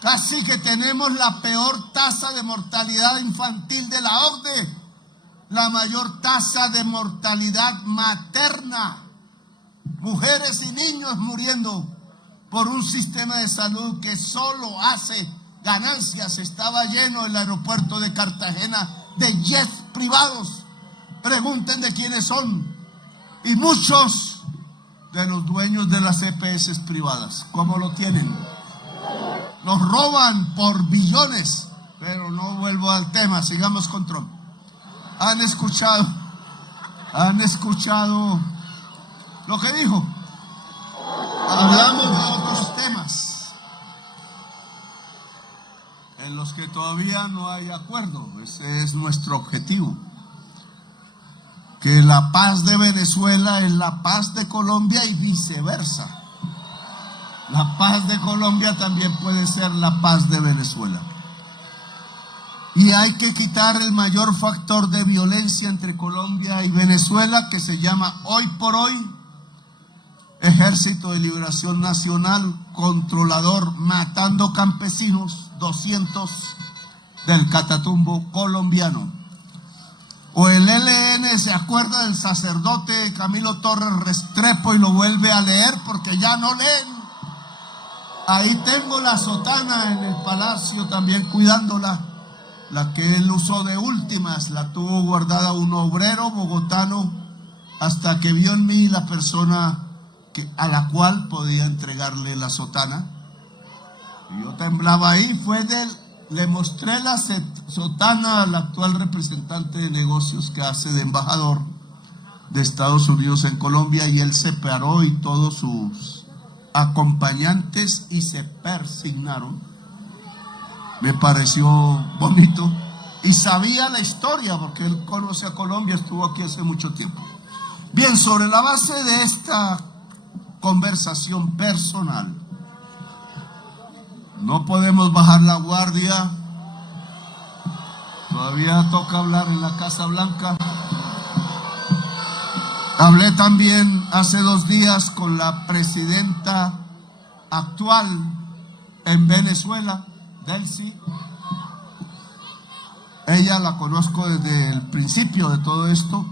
casi que tenemos la peor tasa de mortalidad infantil de la OCDE, la mayor tasa de mortalidad materna, mujeres y niños muriendo por un sistema de salud que solo hace ganancias. Estaba lleno el aeropuerto de Cartagena de jets privados. Pregunten de quiénes son. Y muchos de los dueños de las EPS privadas, ¿cómo lo tienen? Nos roban por billones. Pero no vuelvo al tema, sigamos con Trump. ¿Han escuchado lo que dijo? Hablamos de otros temas en los que todavía no hay acuerdo. Ese es nuestro objetivo. Que la paz de Venezuela es la paz de Colombia y viceversa. La paz de Colombia también puede ser la paz de Venezuela. Y hay que quitar el mayor factor de violencia entre Colombia y Venezuela, que se llama hoy por hoy Ejército de Liberación Nacional controlador, matando campesinos, 200 del Catatumbo colombiano. O el ELN, ¿se acuerda del sacerdote Camilo Torres Restrepo? Y lo vuelve a leer porque ya no leen. Ahí tengo la sotana en el palacio también cuidándola. La que él usó de últimas, la tuvo guardada un obrero bogotano hasta que vio en mí la persona a la cual podía entregarle la sotana. Y yo temblaba ahí, le mostré la sotana al actual representante de negocios que hace de embajador de Estados Unidos en Colombia, y él se paró y todos sus acompañantes y se persignaron. Me pareció bonito y sabía la historia porque él conoce a Colombia, estuvo aquí hace mucho tiempo. Bien, sobre la base de esta conversación personal, no podemos bajar la guardia. Todavía toca hablar en la Casa Blanca. Hablé también hace 2 días con la presidenta actual en Venezuela, Delcy, Ella la conozco desde el principio de todo esto.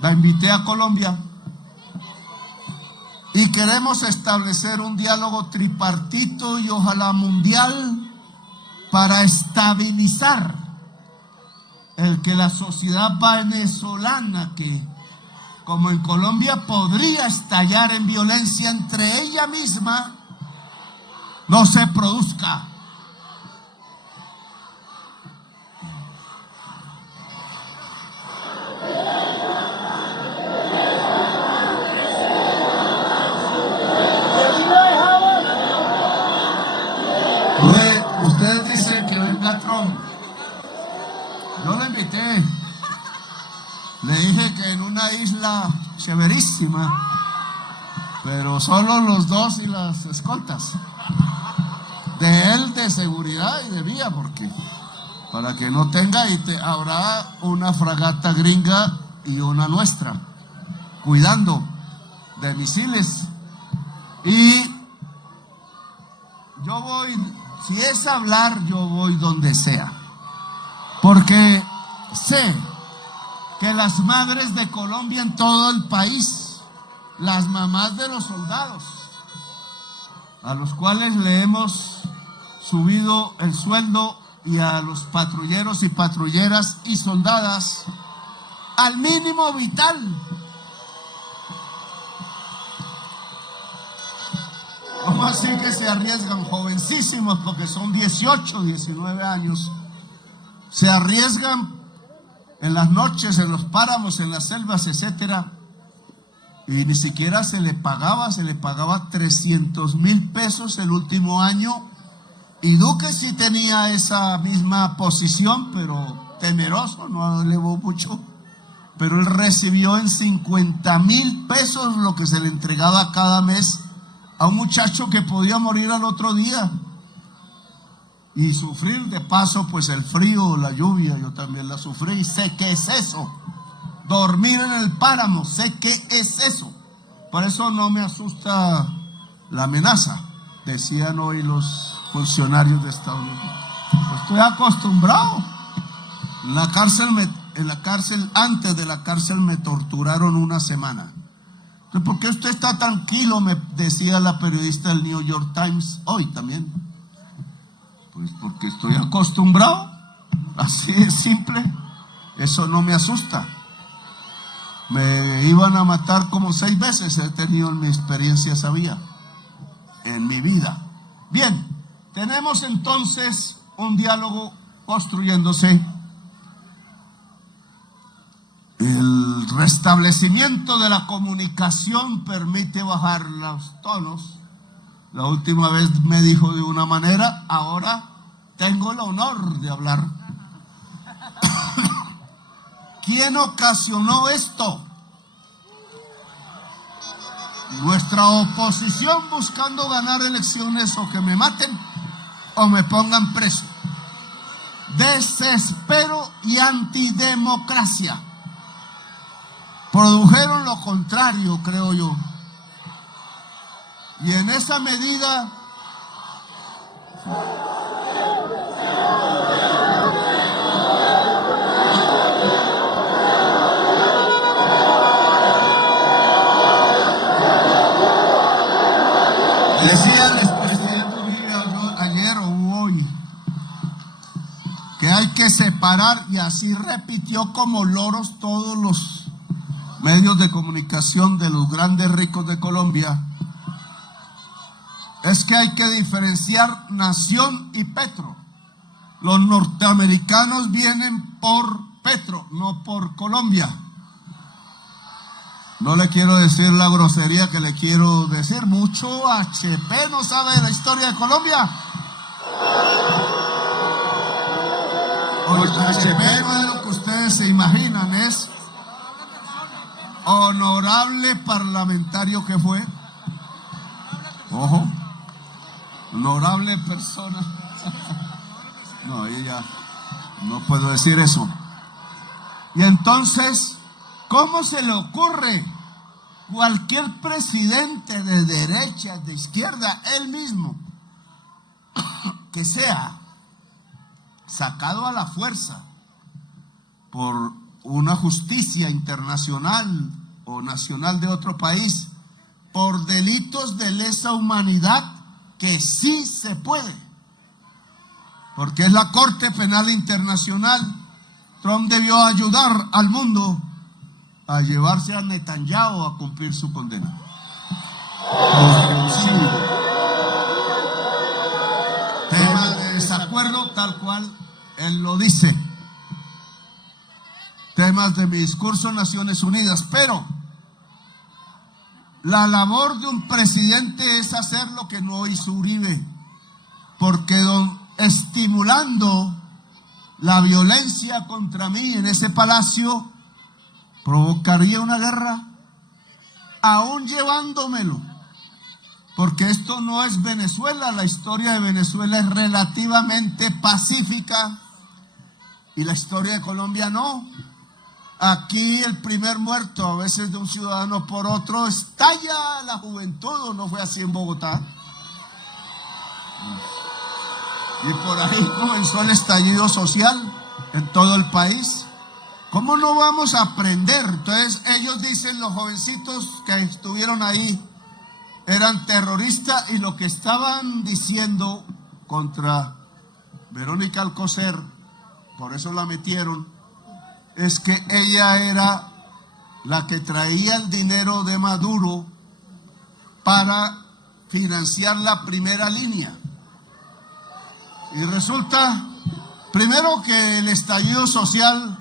La invité a Colombia y queremos establecer un diálogo tripartito y ojalá mundial para estabilizar el que la sociedad venezolana, que como en Colombia podría estallar en violencia entre ella misma, no se produzca. Ustedes dicen que venga Trump. Yo lo invité. Le dije que en una isla chéverísima, pero solo los dos y las escoltas. De él, de seguridad y de vía, porque para que no tenga, habrá una fragata gringa y una nuestra, cuidando de misiles. Y yo voy, si es hablar, yo voy donde sea, porque sé que las madres de Colombia en todo el país, las mamás de los soldados, a los cuales le hemos subido el sueldo, y a los patrulleros y patrulleras y soldadas al mínimo vital. ¿Cómo así que se arriesgan? Jovencísimos, porque son 18, 19 años. Se arriesgan en las noches, en los páramos, en las selvas, etcétera. Y ni siquiera se le pagaba 300,000 pesos el último año. Y Duque sí tenía esa misma posición, pero temeroso, no elevó mucho. Pero él recibió en 50,000 pesos lo que se le entregaba cada mes a un muchacho que podía morir al otro día. Y sufrir de paso, pues el frío, la lluvia, yo también la sufrí y sé qué es eso. Dormir en el páramo, sé qué es eso. Por eso no me asusta la amenaza, decían hoy los funcionarios de Estados Unidos. Pues estoy acostumbrado. En la cárcel, antes de la cárcel me torturaron una semana. Entonces, ¿por qué usted está tranquilo?, me decía la periodista del New York Times hoy también. Pues porque estoy acostumbrado, así es simple. Eso no me asusta. Me iban a matar como 6 veces, he tenido en mi experiencia esa vía, en mi vida. Bien. Tenemos entonces un diálogo construyéndose. El restablecimiento de la comunicación permite bajar los tonos. La última vez me dijo de una manera, ahora tengo el honor de hablar. ¿Quién ocasionó esto? Nuestra oposición buscando ganar elecciones, o que me maten o me pongan preso. Desespero y antidemocracia produjeron lo contrario, creo yo. Y en esa medida decía el expresidente ayer o hoy que hay que separar, y así repitió como loros todos los medios de comunicación de los grandes ricos de Colombia, es que hay que diferenciar nación y petro. Los norteamericanos vienen por petro, no por Colombia. No le quiero decir la grosería que le quiero decir. Mucho HP no sabe la historia de Colombia. HP no es lo que ustedes se imaginan, es honorable parlamentario que fue. Ojo, honorable persona. No, ella no puedo decir eso. Y entonces, ¿cómo se le ocurre? Cualquier presidente de derecha, de izquierda, él mismo, que sea, sacado a la fuerza por una justicia internacional o nacional de otro país, por delitos de lesa humanidad, que sí se puede, porque es la Corte Penal Internacional. Trump debió ayudar al mundo a llevarse a Netanyahu a cumplir su condena. Tema de desacuerdo, tal cual él lo dice. Temas de mi discurso en Naciones Unidas, pero la labor de un presidente es hacer lo que no hizo Uribe, porque estimulando la violencia contra mí en ese palacio provocaría una guerra, aún llevándomelo, porque esto no es Venezuela. La historia de Venezuela es relativamente pacífica y la historia de Colombia no. Aquí el primer muerto, a veces de un ciudadano por otro, estalla la juventud, ¿o no fue así en Bogotá? Y por ahí comenzó el estallido social en todo el país. ¿Cómo no vamos a aprender? Entonces ellos dicen, los jovencitos que estuvieron ahí eran terroristas, y lo que estaban diciendo contra Verónica Alcocer, por eso la metieron, es que ella era la que traía el dinero de Maduro para financiar la primera línea. Y resulta, primero, que el estallido social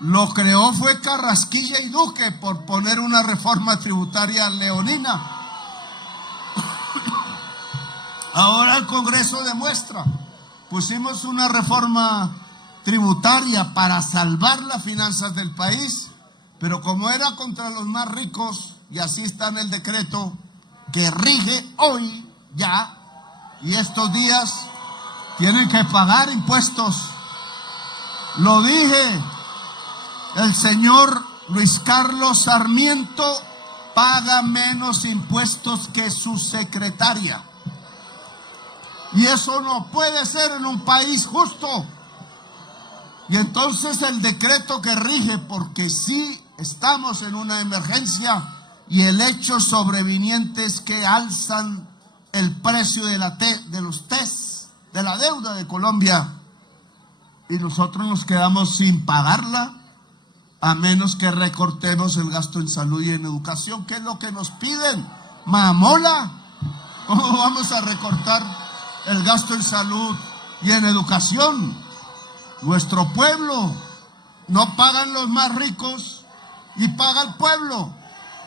lo creó fue Carrasquilla y Duque por poner una reforma tributaria leonina. Ahora el Congreso demuestra, pusimos una reforma tributaria para salvar las finanzas del país, pero como era contra los más ricos, y así está en el decreto que rige hoy ya, y estos días tienen que pagar impuestos. Lo dije, el señor Luis Carlos Sarmiento paga menos impuestos que su secretaria, y eso no puede ser en un país justo. Y entonces el decreto que rige, porque sí estamos en una emergencia, y el hecho sobreviniente es que alzan el precio de los TES, de la deuda de Colombia, y nosotros nos quedamos sin pagarla, a menos que recortemos el gasto en salud y en educación, que es lo que nos piden. Mamola, ¿cómo vamos a recortar el gasto en salud y en educación? Nuestro pueblo, no pagan los más ricos y paga el pueblo.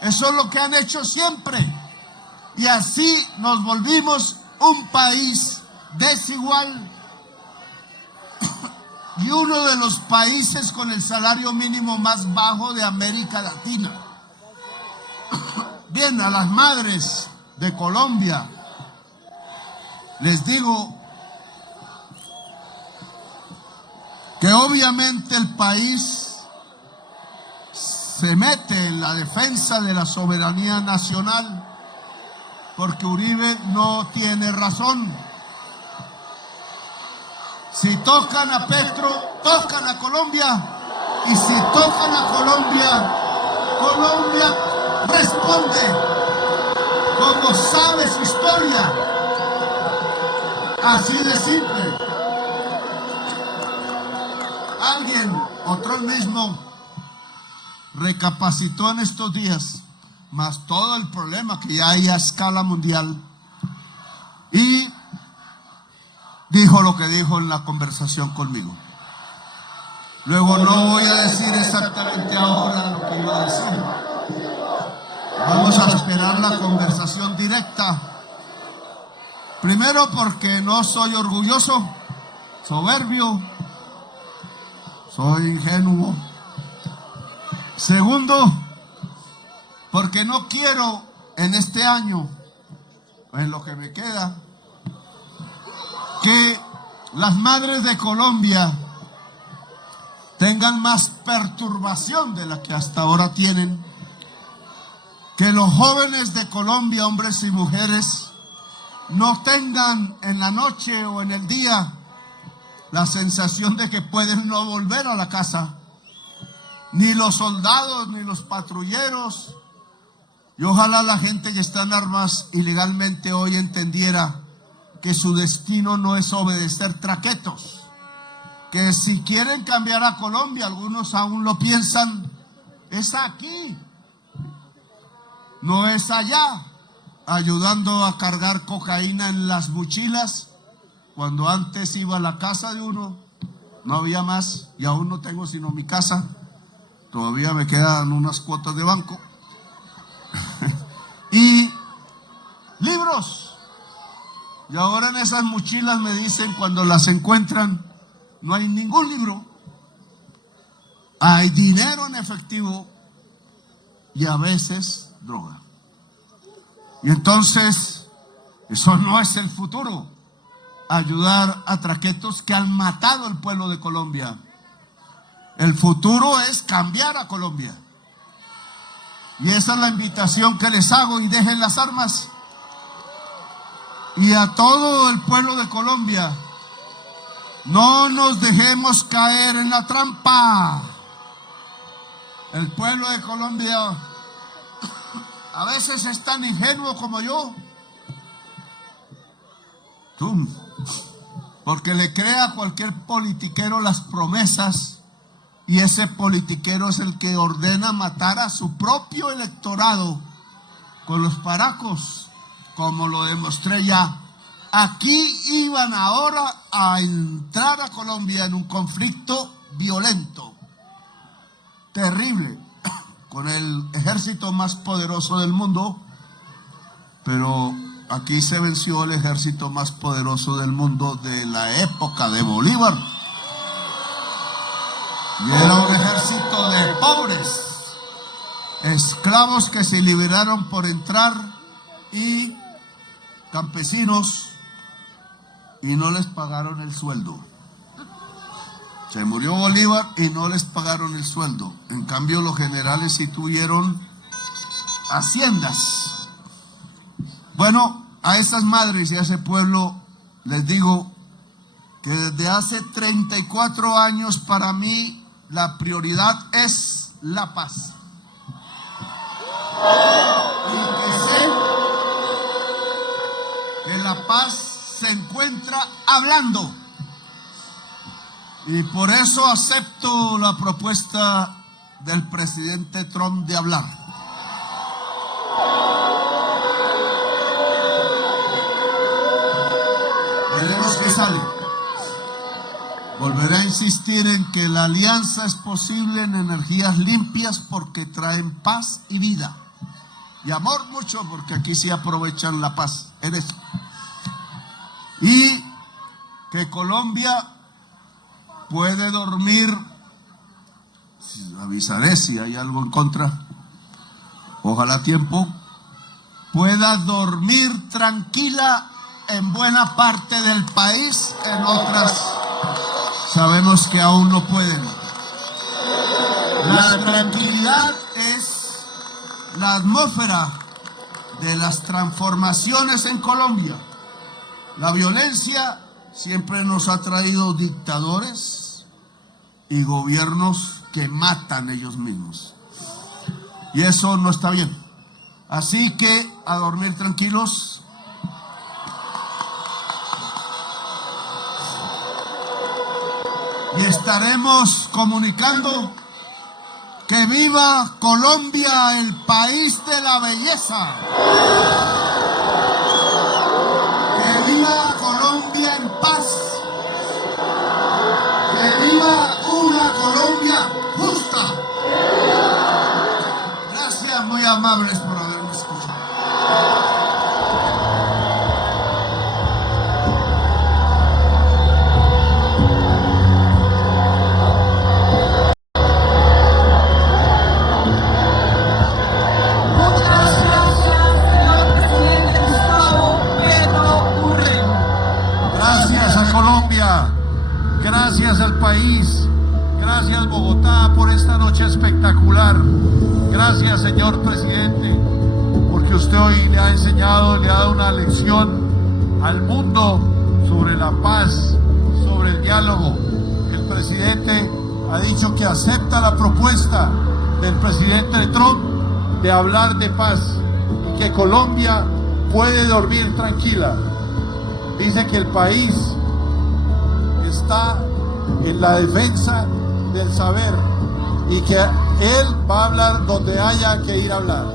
Eso es lo que han hecho siempre. Y así nos volvimos un país desigual y uno de los países con el salario mínimo más bajo de América Latina. Bien, a las madres de Colombia les digo que obviamente el país se mete en la defensa de la soberanía nacional, porque Uribe no tiene razón. Si tocan a Petro, tocan a Colombia, y si tocan a Colombia, Colombia responde, como sabe su historia. Así de simple. Alguien, otro mismo, recapacitó en estos días, más todo el problema que ya hay a escala mundial, y dijo lo que dijo en la conversación conmigo. Luego no voy a decir exactamente ahora lo que iba a decir. Vamos a esperar la conversación directa. Primero, porque no soy orgulloso, soberbio, soy ingenuo. Segundo, porque no quiero en este año, en lo que me queda, que las madres de Colombia tengan más perturbación de la que hasta ahora tienen, que los jóvenes de Colombia, hombres y mujeres, no tengan en la noche o en el día la sensación de que pueden no volver a la casa, ni los soldados, ni los patrulleros. Y ojalá la gente que está en armas ilegalmente hoy entendiera que su destino no es obedecer traquetos, que si quieren cambiar a Colombia, algunos aún lo piensan, es aquí, no es allá, ayudando a cargar cocaína en las mochilas, cuando antes iba a la casa de uno, no había más, y aún no tengo sino mi casa, todavía me quedan unas cuotas de banco, y libros, y ahora en esas mochilas me dicen cuando las encuentran, no hay ningún libro, hay dinero en efectivo y a veces droga. Y entonces, eso no es el futuro, ayudar a traquetos que han matado al pueblo de Colombia. El futuro es cambiar a Colombia. Y esa es la invitación que les hago, y dejen las armas. Y a todo el pueblo de Colombia, no nos dejemos caer en la trampa. El pueblo de Colombia a veces es tan ingenuo como yo, porque le crea a cualquier politiquero las promesas, y ese politiquero es el que ordena matar a su propio electorado con los paracos, como lo demostré ya. Aquí iban ahora a entrar a Colombia en un conflicto violento, terrible, con el ejército más poderoso del mundo, pero aquí se venció el ejército más poderoso del mundo de la época de Bolívar. Y era un ejército de pobres, esclavos que se liberaron por entrar, y campesinos, y no les pagaron el sueldo. Se murió Bolívar y no les pagaron el sueldo. En cambio, los generales sí tuvieron haciendas. Bueno, a esas madres y a ese pueblo les digo que desde hace 34 años para mí la prioridad es la paz. Y que sé que la paz se encuentra hablando. Y por eso acepto la propuesta del presidente Trump de hablar. Veremos qué sale. Volveré a insistir en que la alianza es posible en energías limpias porque traen paz y vida. Y amor mucho, porque aquí sí aprovechan la paz en eso. Y que Colombia puede dormir, avisaré si hay algo en contra, ojalá a tiempo, pueda dormir tranquila en buena parte del país, en otras sabemos que aún no pueden. La tranquilidad es la atmósfera de las transformaciones en Colombia. La violencia siempre nos ha traído dictadores y gobiernos que matan ellos mismos. Y eso no está bien. Así que a dormir tranquilos. Y estaremos comunicando que viva Colombia, el país de la belleza. Que viva Colombia en paz. Que viva una Colombia justa. Gracias, muy amables por haberme escuchado. Gracias al país, gracias Bogotá por esta noche espectacular. Gracias, señor presidente, porque usted hoy le ha enseñado, le ha dado una lección al mundo sobre la paz, sobre sobre el diálogo. El presidente ha dicho que acepta la propuesta del presidente Trump de hablar de paz y que Colombia puede dormir tranquila. Dice que el país está en la defensa del saber y que él va a hablar donde haya que ir a hablar.